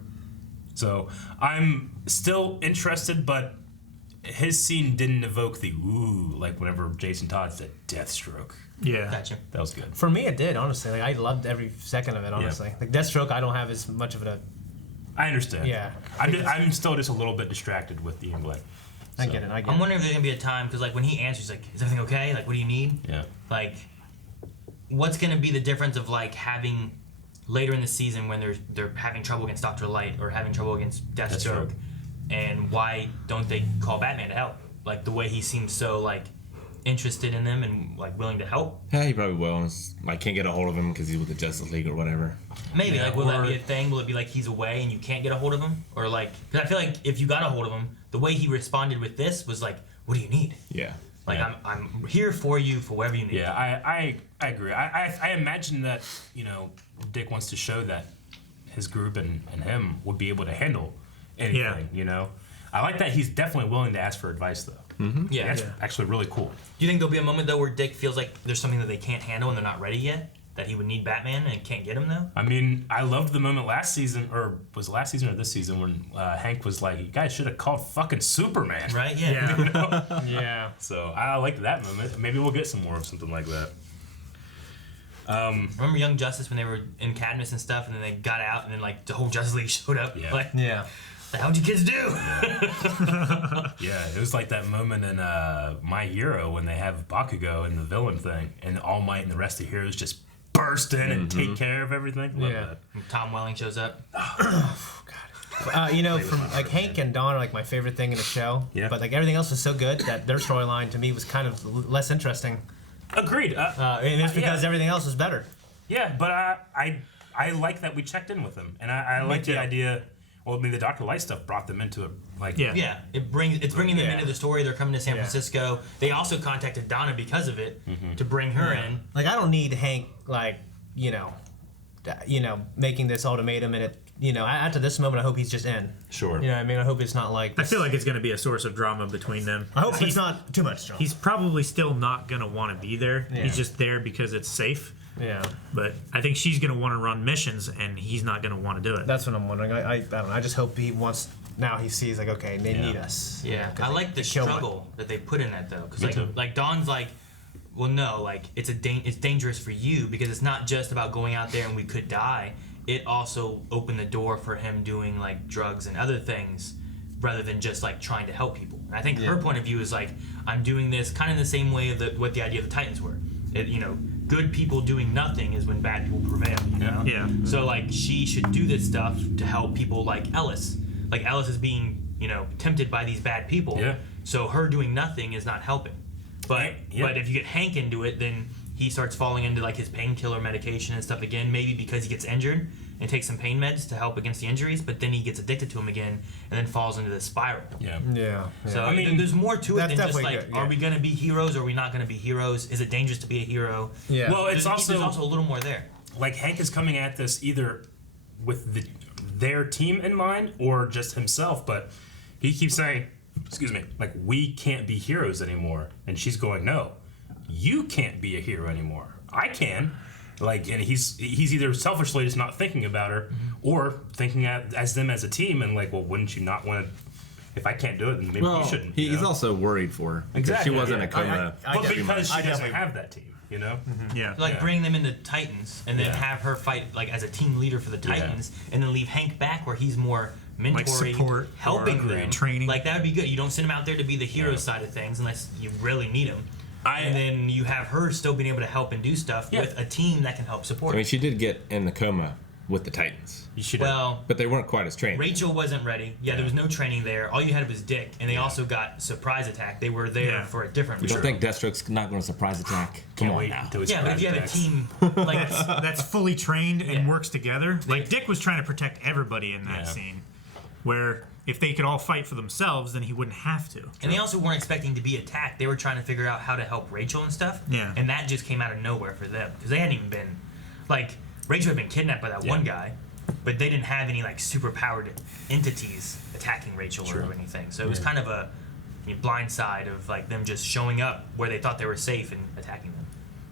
So I'm still interested, but his scene didn't evoke the ooh, like whenever Jason Todd said Deathstroke. Yeah. Gotcha. That was good. For me, it did honestly. Like I loved every second of it. Honestly, like Deathstroke, I don't have as much of a. I understand. Yeah. I'm still just a little bit distracted with the England. I get it. I'm wondering if there's gonna be a time because like when he answers, like, is everything okay? Like, what do you need? Yeah. Like, what's going to be the difference of like having later in the season when they're having trouble against Dr. Light or having trouble against Deathstroke, and why don't they call Batman to help? Like the way he seems so like interested in them and like willing to help. Yeah, he probably will. I can't get a hold of him because he's with the Justice League or whatever. Maybe like will that be a thing? Will it be like he's away and you can't get a hold of him, or like? Because I feel like if you got a hold of him, the way he responded with this was like, "What do you need?" Yeah. Like I'm here for you for whatever you need. Yeah, I agree. I imagine that Dick wants to show that his group and him would be able to handle anything. I like that he's definitely willing to ask for advice though. Mm-hmm. Yeah, that's actually really cool. Do you think there'll be a moment though where Dick feels like there's something that they can't handle and they're not ready yet? That he would need Batman and can't get him though? I mean, I loved the moment last season, or was it last season or this season, when Hank was like, "You guys should have called fucking Superman." Right? Yeah. Yeah. So I liked that moment. Maybe we'll get some more of something like that. Remember Young Justice when they were in Cadmus and stuff, and then they got out, and then like the whole Justice League showed up? Yeah. Like, Yeah. how'd you kids do? Yeah, it was like that moment in My Hero when they have Bakugo and the villain thing, and All Might and the rest of the heroes just burst in and take care of everything. Love that. Tom Welling shows up. From like Hank and Dawn are like my favorite thing in the show. Yeah. But like everything else was so good that their storyline to me was kind of less interesting. Agreed. And it's because everything else was better. Yeah, but I like that we checked in with them, and I like the idea. Well, I mean, the Dr. Light stuff brought them into it. Like, Yeah, it's bringing them into the story. They're coming to San Francisco. They also contacted Donna because of it to bring her in. Like I don't need Hank making this ultimatum and it. After this moment, I hope he's just in. Sure. You know what I mean? I hope it's not like. I feel like it's going to be a source of drama between them. I hope it's not too much drama. He's probably still not going to want to be there. Yeah. He's just there because it's safe. Yeah. But I think she's going to want to run missions, and he's not going to want to do it. That's what I'm wondering. I don't know. I just hope he wants. Now he sees like, okay, they need us. Yeah, I like the struggle that they put in that though, Me because too. like Dawn's like, well, no, like it's dangerous for you because it's not just about going out there and we could die. It also opened the door for him doing like drugs and other things rather than just like trying to help people. And I think her point of view is like, I'm doing this kind of the same way of what the idea of the Titans were. Good people doing nothing is when bad people prevail, Yeah. So like she should do this stuff to help people like Ellis. Like Ellis is being, tempted by these bad people. Yeah. So her doing nothing is not helping. But if you get Hank into it, then he starts falling into like his painkiller medication and stuff again, maybe because he gets injured and takes some pain meds to help against the injuries, but then he gets addicted to them again and then falls into this spiral. Yeah. So I mean, there's more to it that's than just definitely like, good, yeah. are we going to be heroes or are we not going to be heroes? Is it dangerous to be a hero? Yeah. Well, There's also a little more there. Like Hank is coming at this either with their team in mind or just himself, but he keeps saying, excuse me, like, we can't be heroes anymore. And she's going, no, you can't be a hero anymore. I can. Like, and he's either selfishly just not thinking about her or thinking as them as a team and like, well, wouldn't you not want to, if I can't do it, then maybe you shouldn't. He's also worried for her. Because Exactly. she wasn't a coma. But because she doesn't have that team, Yeah. Like bring them into Titans and then have her fight like as a team leader for the Titans and then leave Hank back where he's more mentoring, Like support, helping or them, training. Like that would be good. You don't send him out there to be the hero side of things unless you really need him. And then you have her still being able to help and do stuff with a team that can help support. I mean, she did get in the coma with the Titans. But they weren't quite as trained. Rachel wasn't ready. Yeah, there was no training there. All you had was Dick, and they also got surprise attack. They were there for a different You don't reason. think Deathstroke's not going to surprise attack? Come on now. Yeah, but if you have a team like that's fully trained and works together. Like Dick was trying to protect everybody in that scene, where if they could all fight for themselves, then he wouldn't have to. And they also weren't expecting to be attacked. They were trying to figure out how to help Rachel and stuff. Yeah. And that just came out of nowhere for them because they hadn't even been like Rachel had been kidnapped by that one guy, but they didn't have any like super powered entities attacking Rachel or anything. So it was kind of a blind side of like them just showing up where they thought they were safe and attacking them.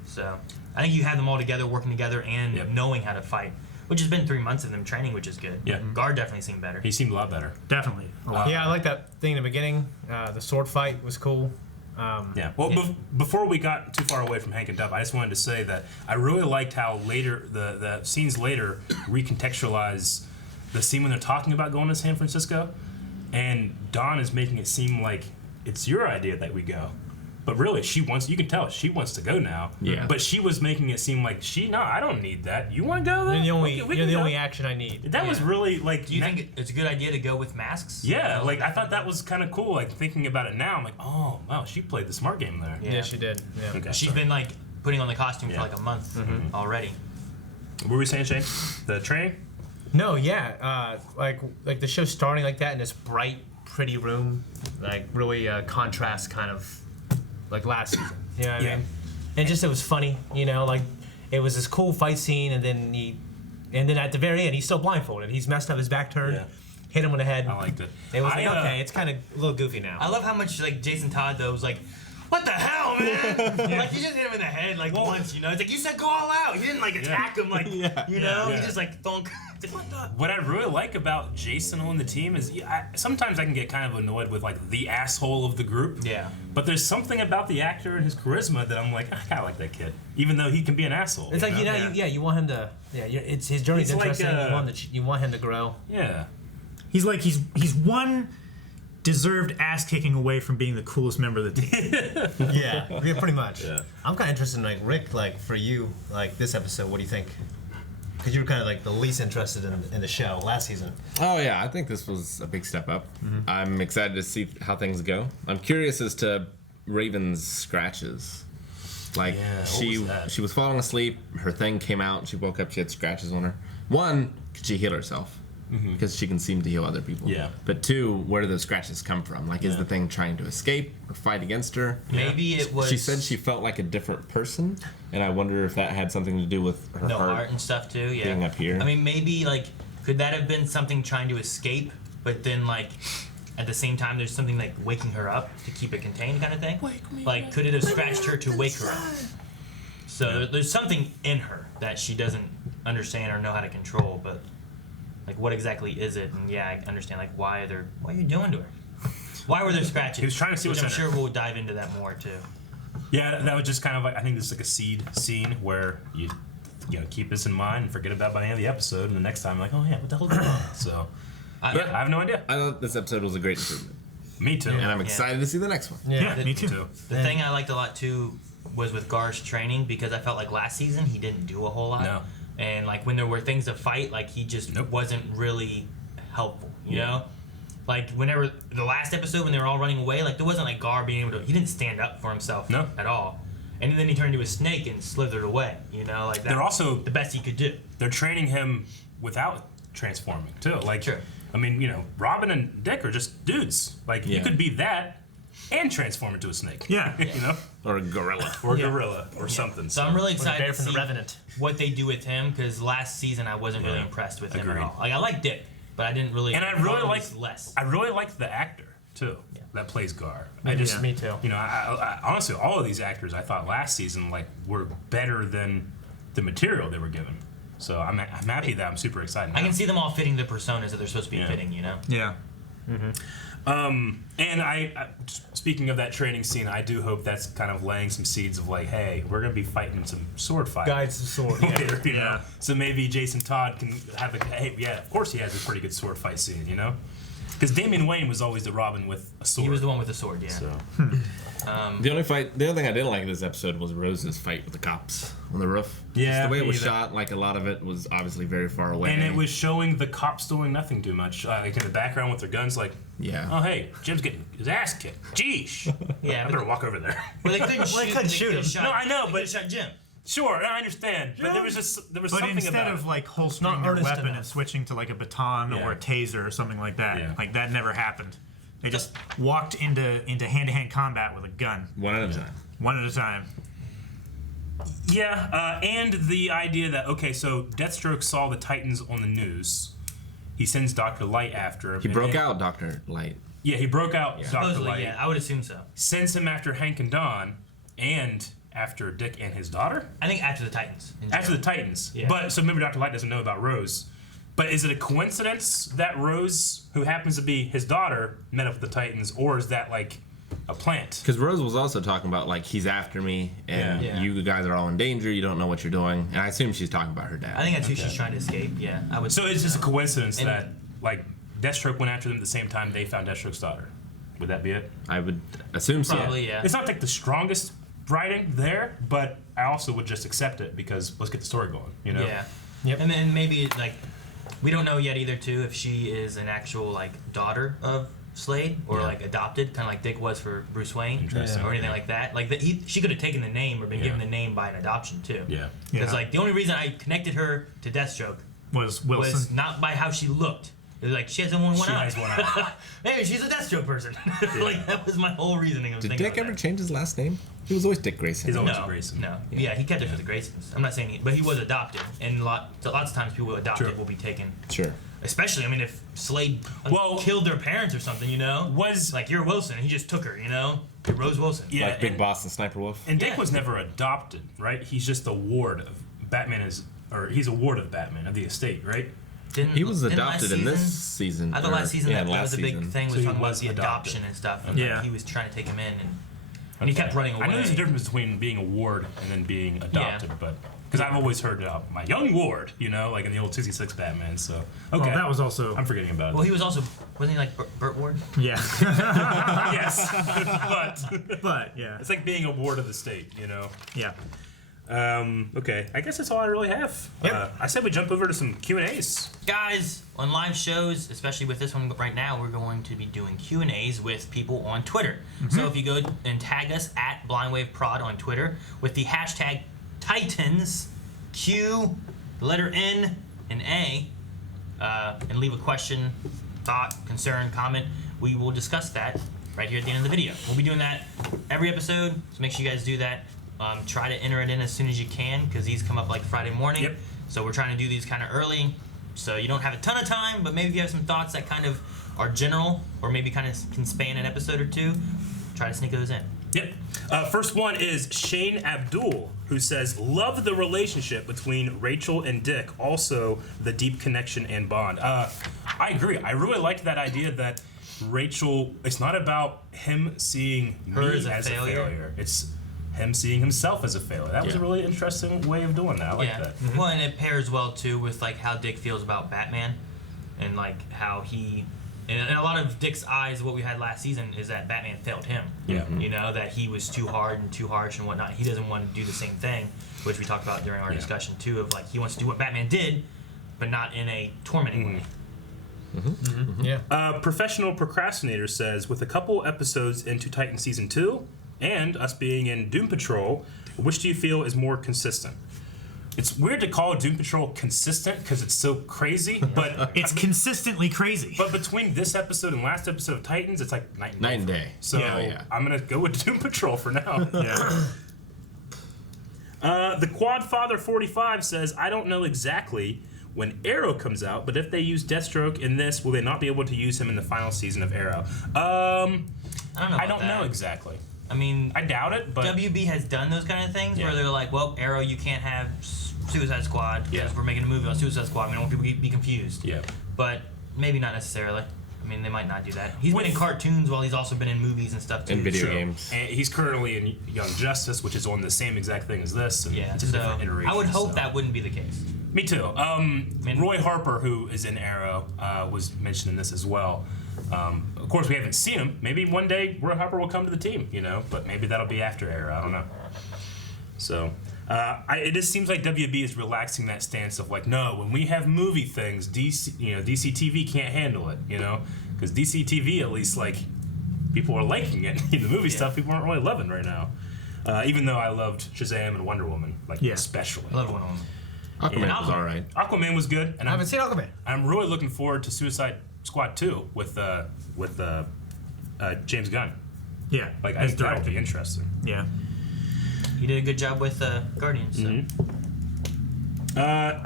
So I think you have them all together, working together, and knowing how to fight. Which has been 3 months of them training, which is good. Yeah. Guard definitely seemed better. He seemed a lot better. Definitely. Yeah, I like that thing in the beginning. The sword fight was cool. Well, before we got too far away from Hank and Duff, I just wanted to say that I really liked how later the scenes later recontextualize the scene when they're talking about going to San Francisco, and Dawn is making it seem like it's your idea that we go. But really, she wants. You can tell she wants to go now. Yeah. But she was making it seem like no, I don't need that. You want to go? Then You're the only action I need. That was really like. Do you think it's a good idea to go with masks? Yeah, like I thought that was kind of cool. Like thinking about it now, I'm like, oh wow, she played the smart game there. Yeah, she did. Yeah. Okay, She's sorry. been like putting on the costume for like a month already. What were we saying, Shane? The training? No, yeah, like the show starting like that in this bright, pretty room, like really contrast kind of like last season. You know what I mean? And just it was funny, you know, like it was this cool fight scene, and then at the very end he's still blindfolded. He's messed up, his back turned, hit him in the head. I liked it. It was like okay, it's kind of a little goofy now. I love how much like Jason Todd though was like, what the hell, man? Like he just hit him in the head like once, you know. It's like you said go all out. You didn't like attack him like you know. Yeah. He just like thunk. It's like, what the? What I really like about Jason on the team is sometimes I can get kind of annoyed with like the asshole of the group. Yeah. But there's something about the actor and his charisma that I'm like, I kind of like that kid, even though he can be an asshole. It's like you want him to it's his journey's He's like, interesting. You want him to grow. Yeah. He's like he's one deserved ass kicking away from being the coolest member of the team. yeah, pretty much. Yeah. I'm kind of interested in like Rick, like for you, like this episode. What do you think? Because you were kind of like the least interested in the show last season. Oh yeah, I think this was a big step up. I'm excited to see how things go. I'm curious as to Raven's scratches. Like she was falling asleep, her thing came out, she woke up, she had scratches on her. One, could she heal herself? Because she can seem to heal other people. Yeah. But two, where do those scratches come from? Like, is the thing trying to escape or fight against her? Maybe it was. She said she felt like a different person, and I wonder if that had something to do with her heart and stuff too. Yeah. being up here. I mean, maybe like could that have been something trying to escape, but then like at the same time there's something like waking her up to keep it contained, kind of thing. Wake me like, could it have scratched her to wake her up? So there's something in her that she doesn't understand or know how to control, but. Like, what exactly is it? And yeah, I understand, like, what are you doing to her? Why were there scratches? He was trying to see what's I'm in sure her. we'll dive into that more, too. Yeah, that was just kind of like, I think this is like a seed scene where you keep this in mind and forget about it by the end of the episode, and the next time, like, oh yeah, what the hell is going on? So, I have no idea. I thought this episode was a great improvement. Me too. And I'm excited to see the next one. Yeah, me too. The thing I liked a lot, too, was with Gar's training, because I felt like last season he didn't do a whole lot. No. And like when there were things to fight, like he just wasn't really helpful, you know? Like whenever the last episode when they were all running away, like there wasn't like Gar being able to, he didn't stand up for himself at all. And then he turned into a snake and slithered away, you know? Like they're also the best he could do. They're training him without transforming too. Like, I mean, Robin and Dick are just dudes. Like you could be that and transform into a snake. Yeah. You know? Or a gorilla. Or a gorilla or something. So I'm really excited to from see the Revenant. what they do with him, because last season I wasn't really impressed with him at all. Like I liked Dick, but I didn't really. And I really liked the actor too that plays Gar. Me too. I honestly, all of these actors I thought last season were better than the material they were given. So I'm happy that I'm super excited. I can see them all fitting the personas that they're supposed to be fitting. You know. Yeah. And I speaking of that training scene, I do hope that's kind of laying some seeds of like, hey, we're gonna be fighting some sword fighting. Guides some sword. Later, you know? So maybe Jason Todd can have of course he has a pretty good sword fight scene, you know? Because Damian Wayne was always the Robin with a sword. He was the one with the sword, yeah. So. The only thing I didn't like in this episode was Rose's fight with the cops on the roof. Yeah, just the way it was shot, like a lot of it was obviously very far away. And it was showing the cops doing nothing too much. Like in the background with their guns, like, oh hey, Jim's getting his ass kicked. Jeesh. Yeah, I better walk over there. Well, they couldn't shoot him. No, I know, they but shot Jim. Sure, I understand. But there was something instead about of like holstering your weapon and switching to like a baton or a taser or something like that, like that never happened. They just walked into hand-to-hand combat with a gun. One at a time. One at a time. Yeah, and the idea that, okay, so Deathstroke saw the Titans on the news. He sends Dr. Light after him. He broke out Dr. Light. Yeah, he broke out Dr. Supposedly, Light. yeah, I would assume so. Sends him after Hank and Don, and after Dick and his daughter? I think after the Titans. After the Titans. Yeah. But, so maybe Dr. Light doesn't know about Rose. But is it a coincidence that Rose, who happens to be his daughter, met up with the Titans, or is that like a plant? Because Rose was also talking about like he's after me, and you guys are all in danger. You don't know what you're doing, and I assume she's talking about her dad. I think that's who she's trying to escape. Yeah, I would. So it's just a coincidence that like Deathstroke went after them at the same time they found Deathstroke's daughter. Would that be it? I would assume so. Probably, yeah. It's not like the strongest writing there, but I also would just accept it because let's get the story going, you know? Yeah. Yep. And then maybe like we don't know yet either too if she is an actual like daughter of Slade or like adopted, kind of like Dick was for Bruce Wayne, or anything like that. Like she could have taken the name or been given the name by an adoption too. Yeah. Because like the only reason I connected her to Deathstroke was Wilson. was not by how she looked. It was like she has one She eye. has one eye. Maybe she's a Deathstroke person. Like that was my whole reasoning of Did thinking Dick about ever that. change his last name? He was always Dick Grayson. He's always No, Grayson. no. Yeah, he kept it for the Graysons. I'm not saying but he was adopted. And lots of times people adopted will be taken. Sure. Especially, I mean, if Slade killed their parents or something, you know? Was like, you're Wilson, and he just took her, you know? You're Rose Wilson. Yeah, Like Big Boss and Sniper Wolf. And Dick was never adopted, right? He's just a ward of Batman he's a ward of Batman of the estate, right? He was didn't adopted last in this season? season. I thought last season that was a big season. thing, So was he talking about was the adopted. adoption and stuff. And Yeah. like, he was trying to take him in, and he kept running away. I know there's a difference between being a ward and then being adopted, but because I've always heard my young ward, you know, like in the old 66 Batman. So okay, Well, that was also. I'm forgetting about Well, it. he was also, wasn't he like Burt Ward? Yeah. Yes, But yeah. it's like being a ward of the state, you know. Yeah. Okay, I guess that's all I really have. I said we jump over to some Q&As. Guys, on live shows, especially with this one right now, we're going to be doing Q&As with people on Twitter. So if you go and tag us at BlindWaveProd on Twitter with the hashtag Titans, Q, the letter N, and A, and leave a question, thought, concern, comment, we will discuss that right here at the end of the video. We'll be doing that every episode, so make sure you guys do that. Try to enter it in as soon as you can, because these come up like Friday morning. Yep. So we're trying to do these kind of early, so you don't have a ton of time, but maybe if you have some thoughts that kind of are general, or maybe kind of can span an episode or two, try to sneak those in. Yep. First one is Shane Abdul, who says, love the relationship between Rachel and Dick, also the deep connection and bond. I agree. I really liked that idea that Rachel, it's not about him seeing Her me as a failure. It's him seeing himself as a failure. That was a really interesting way of doing that. I like that. Well, and it pairs well too with like how Dick feels about Batman, and like how he, and a lot of Dick's eyes, what we had last season is that Batman failed him. Yeah. You know, that he was too hard and too harsh and whatnot. He doesn't want to do the same thing, which we talked about during our discussion too, of like he wants to do what Batman did, but not in a tormenting way. Professional Procrastinator says, with a couple episodes into Titan Season 2, and us being in Doom Patrol, which do you feel is more consistent? It's weird to call Doom Patrol consistent because it's so crazy, but It's consistently crazy. But between this episode and last episode of Titans, it's like night and day. So Yeah. I'm gonna go with Doom Patrol for now. Yeah. The Quadfather 45 says, I don't know exactly when Arrow comes out, but if they use Deathstroke in this, will they not be able to use him in the final season of Arrow? I don't know. I don't know exactly. I mean, I doubt it, but WB has done those kind of things where they're like, well, Arrow, you can't have Suicide Squad because we're making a movie on Suicide Squad. We don't want people to be confused. Yeah. But maybe not necessarily. I mean, they might not do that. He's been in cartoons while he's also been in movies and stuff too. And video True. games. And he's currently in Young Justice, which is on the same exact thing as this. And Yeah, it's a so different iteration. I would hope so. that wouldn't be the case. Me too. Roy Harper, who is in Arrow, was mentioned in this as well. Of course, we haven't seen him. Maybe one day Roy Harper will come to the team, you know, but maybe that'll be after Arrow. I don't know. So, it just seems like WB is relaxing that stance of like, no, when we have movie things, DC TV can't handle it, you know, because DC TV at least like people are liking it. The movie stuff people aren't really loving right now. Even though I loved Shazam and Wonder Woman, like especially. I love Wonder Woman. Aquaman was alright. Aquaman was good, and I haven't seen Aquaman. I'm really looking forward to Suicide Squad 2 with James Gunn. Yeah. Like I think that'll be interesting. Yeah. He did a good job with Guardians. So.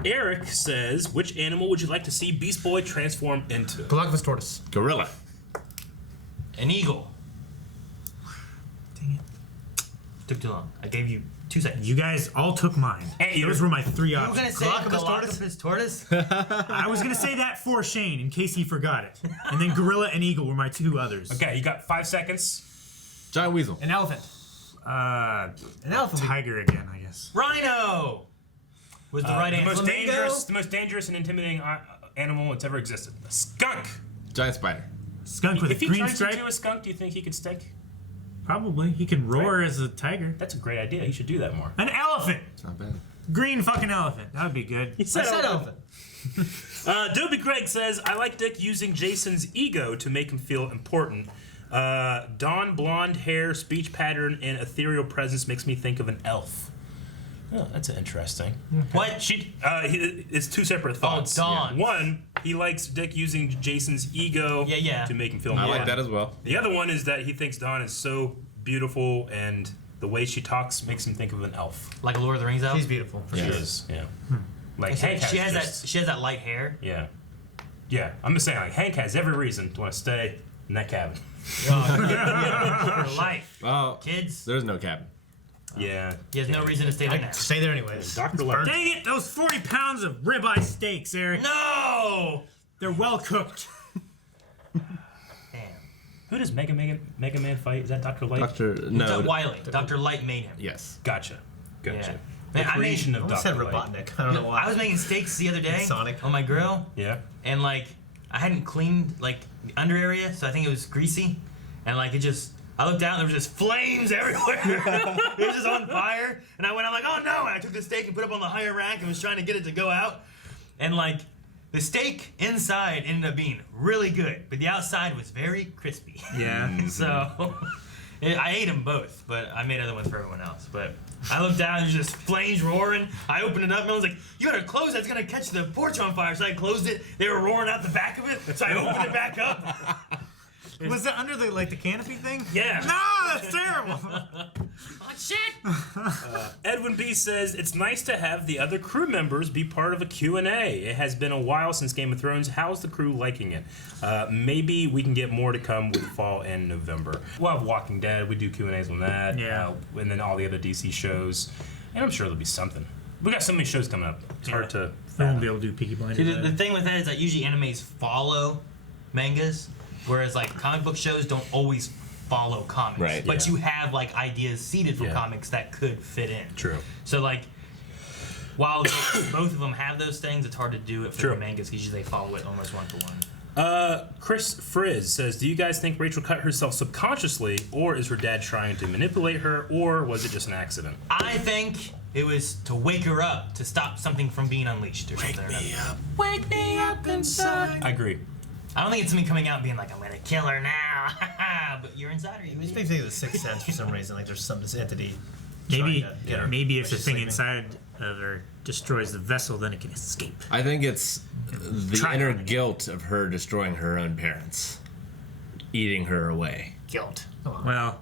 Eric says, which animal would you like to see Beast Boy transform into? Galactus tortoise. Gorilla. An eagle. Dang it. Took too long. I gave you 2 seconds. You guys all took mine. Those were my 3 You were options. gonna say Galactus tortoise? I was gonna say that for Shane in case he forgot it. And then gorilla and eagle were my 2 others. Okay, you got 5 seconds. Giant weasel. An elephant. An elephant. Tiger again, I guess. Rhino was the right answer. The most dangerous and intimidating animal that's ever existed. A skunk. Giant spider. Skunk with If a he green turns stripe. into a skunk, do you think he could stink? Probably. He can roar as a tiger. That's a great idea. He should do that more. An elephant. It's not bad. Green fucking elephant. That would be good. He said elephant. Dobie Craig says, I like Dick using Jason's ego to make him feel important. Dawn blonde hair, speech pattern, and ethereal presence makes me think of an elf. Oh, that's interesting. What? It's two separate thoughts. Dawn. One, he likes Dick using Jason's ego to make him feel I important. like that as well. The other one is that he thinks Dawn is so beautiful and the way she talks makes him think of an elf. Like a Lord of the Rings elf? She's beautiful. She is, yeah. Like She Hank has has that light hair. Yeah. Yeah, I'm just saying, like, Hank has every reason to want to stay in that cabin. For life. Oh, kids. There's no cabin. Yeah. He has no reason to stay there now. Stay there anyways. Dr. Light. Dang it! Those 40 pounds of ribeye steaks, Eric. No! They're well cooked. Who does Mega Man fight? Is that Dr. Light? Wiley. Dr. Light made him. Yes. Gotcha. Gotcha. Man, The creation of almost Dr. said Light. Robotnik. I don't know why. I was making steaks the other day Sonic. on my grill, Yeah. and like I hadn't cleaned like the under area, so I think it was greasy, and like I looked down, there was just flames everywhere. It was just on fire, and I'm like, oh no! And I took the steak and put it up on the higher rack and was trying to get it to go out, and like the steak inside ended up being really good, but the outside was very crispy. Yeah. So I ate them both, but I made other ones for everyone else. But I looked down, and there's just flames roaring. I opened it up, and I was like, you gotta close it, it's gonna catch the porch on fire. So I closed it. They were roaring out the back of it, so I opened it back up. Was that under the canopy thing? Yeah. No, that's terrible. Oh, shit! Edwin B says, it's nice to have the other crew members be part of a Q&A. It has been a while since Game of Thrones. How's the crew liking it? Maybe we can get more to come with fall and November. We'll have Walking Dead. We do Q&As on that. Yeah. And then all the other DC shows. And I'm sure there'll be something. We got so many shows coming up. It's hard to... I won't be able to do Peaky Blinders. See, the thing with that is that usually animes follow mangas, whereas like comic book shows don't always follow comics. Right, But yeah. you have like ideas seeded from Yeah. comics that could fit in. True. So like, while both of them have those things, it's hard to do it for True. the mangas because usually they follow it almost one for one. Chris Frizz says, do you guys think Rachel cut herself subconsciously, or is her dad trying to manipulate her, or was it just an accident? I think it was to wake her up to stop something from being unleashed or something. up. Wake me up inside. I agree. I don't think it's something coming out and being like, I'm gonna kill her now. But you're inside her. It just makes me think of the Sixth Sense for some reason. Like there's this entity. Maybe, trying to get her, maybe if but the she's thing sleeping. inside of her destroys the vessel, then it can escape. I think it's the Try inner on it. guilt of her destroying her own parents, eating her away. Guilt. Come on. Well,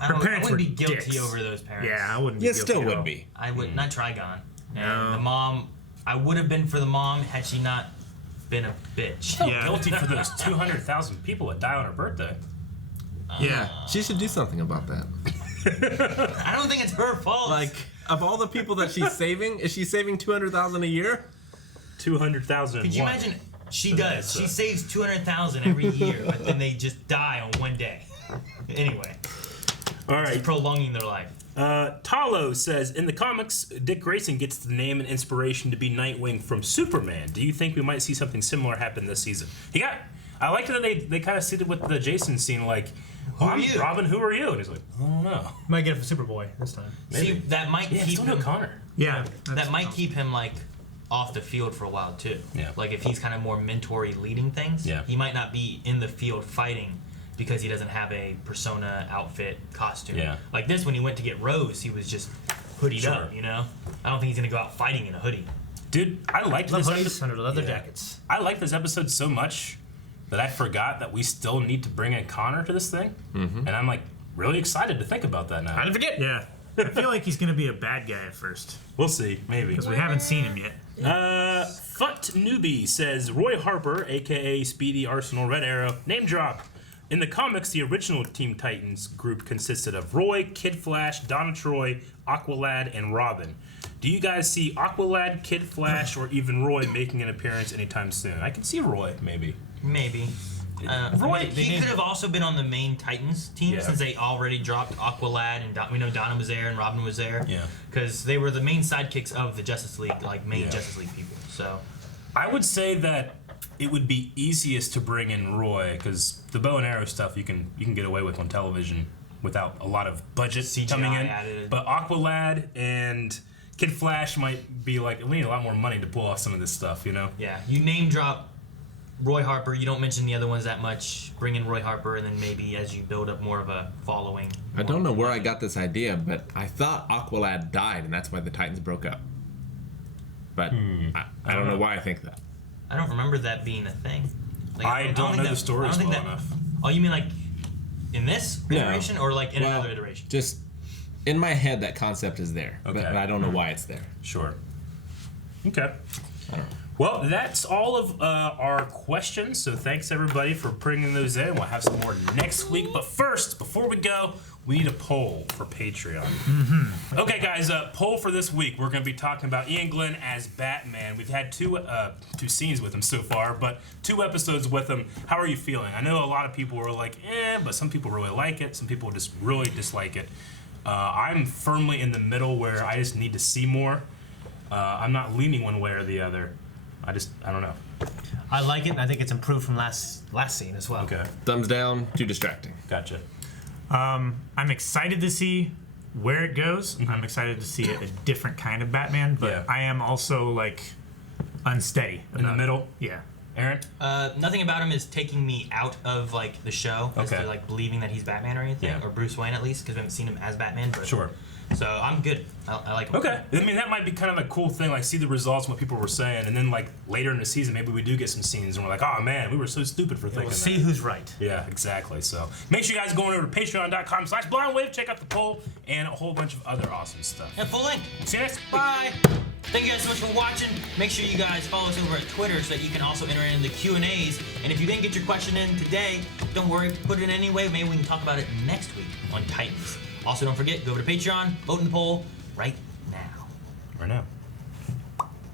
I her don't- parents I wouldn't were be guilty dicks. over those parents. Yeah, I wouldn't be You guilty still at would all. be. I would not Trigon. And No. the mom, I would have been for the mom had she not been a bitch. I'm Yeah. guilty for those 200,000 people that die on her birthday. Yeah. She should do something about that. I don't think it's her fault. Like, of all the people that she's saving, is she saving 200,000 a year? 200,000. Could you imagine? She does. She saves 200,000 every year, but then they just die on one day. Anyway, All right. it's prolonging their life. Talo says, in the comics, Dick Grayson gets the name and inspiration to be Nightwing from Superman. Do you think we might see something similar happen this season? I liked that they kind of seated with the Jason scene, like, are you? Robin, who are you? And he's like, I don't know. Might get it for Superboy this time. Maybe. See, that might Yeah, keep still no him. Connor. Yeah. That might keep him like off the field for a while too. Yeah. Like if he's kind of more mentory leading things, Yeah. he might not be in the field fighting because he doesn't have a persona, outfit, costume. Yeah. Like this, when he went to get Rose, he was just hoodied Sure. up. You know, I don't think he's gonna go out fighting in a hoodie. Dude, I liked Love this hoodies episode. under leather Yeah. jackets. I like this episode so much that I forgot that we still need to bring in Connor to this thing. And I'm like really excited to think about that now. I didn't forget. Yeah. I feel like he's going to be a bad guy at first We'll see, maybe. because we haven't seen him yet. Fut Newbie says Roy Harper, aka Speedy Arsenal Red Arrow, name drop. In the comics, the original Teen Titans group consisted of Roy, Kid Flash, Donna Troy, Aqualad, and Robin. Do you guys see Aqualad, Kid Flash, or even Roy making an appearance anytime soon? I can see Roy, maybe. Maybe. Roy, he could have also been on the main Titans team Yeah. since they already dropped Aqualad and we know Donna was there and Robin was there. Yeah. Because they were the main sidekicks of the Justice League, like main Yeah. Justice League people. So I would say that it would be easiest to bring in Roy because the bow and arrow stuff you can get away with on television without a lot of budget CGI coming in. added. But Aqualad and Kid Flash might be like, we need a lot more money to pull off some of this stuff, you know? Yeah, you name drop Roy Harper. You don't mention the other ones that much. Bring in Roy Harper, and then maybe as you build up more of a following. I don't know where I got this idea, but I thought Aqualad died, and that's why the Titans broke up. But I don't know why I think that. I don't remember that being a thing. Like, I don't know think the stories well enough. Oh, you mean like in this iteration, or like in another iteration? Just in my head, that concept is there, but I don't know why it's there. Sure. Okay. Well, that's all of our questions. So thanks everybody for bringing those in. We'll have some more next week. But first, before we go, we need a poll for Patreon. Okay, guys, poll for this week. We're going to be talking about Ian Glenn as Batman. We've had two scenes with him so far, but 2 episodes with him. How are you feeling? I know a lot of people were like, but some people really like it. Some people just really dislike it. I'm firmly in the middle where I just need to see more. I'm not leaning one way or the other. I don't know. I like it, and I think it's improved from last scene as well. Okay. Thumbs down, too distracting. Gotcha. I'm excited to see where it goes. I'm excited to see a different kind of Batman, but I am also like unsteady. In the middle? Yeah. Aaron? Nothing about him is taking me out of like the show as Okay. to like believing that he's Batman or anything, or Bruce Wayne at least, because we haven't seen him as Batman. But Sure. So I'm good. I like him. Okay. I mean, that might be kind of a cool thing, like see the results and what people were saying, and then like later in the season, maybe we do get some scenes and we're like, oh man, we were so stupid for thinking We'll that. see who's right. Yeah, exactly. So make sure you guys go on over to patreon.com/blindwave, check out the poll, and a whole bunch of other awesome stuff. Yeah, full length. See you next week. Bye. Thank you guys so much for watching. Make sure you guys follow us over at Twitter so that you can also enter in the Q&As. And if you didn't get your question in today, don't worry, put it in anyway. Maybe we can talk about it next week on Titans. Also, don't forget, go over to Patreon, vote in the poll right now. Right now.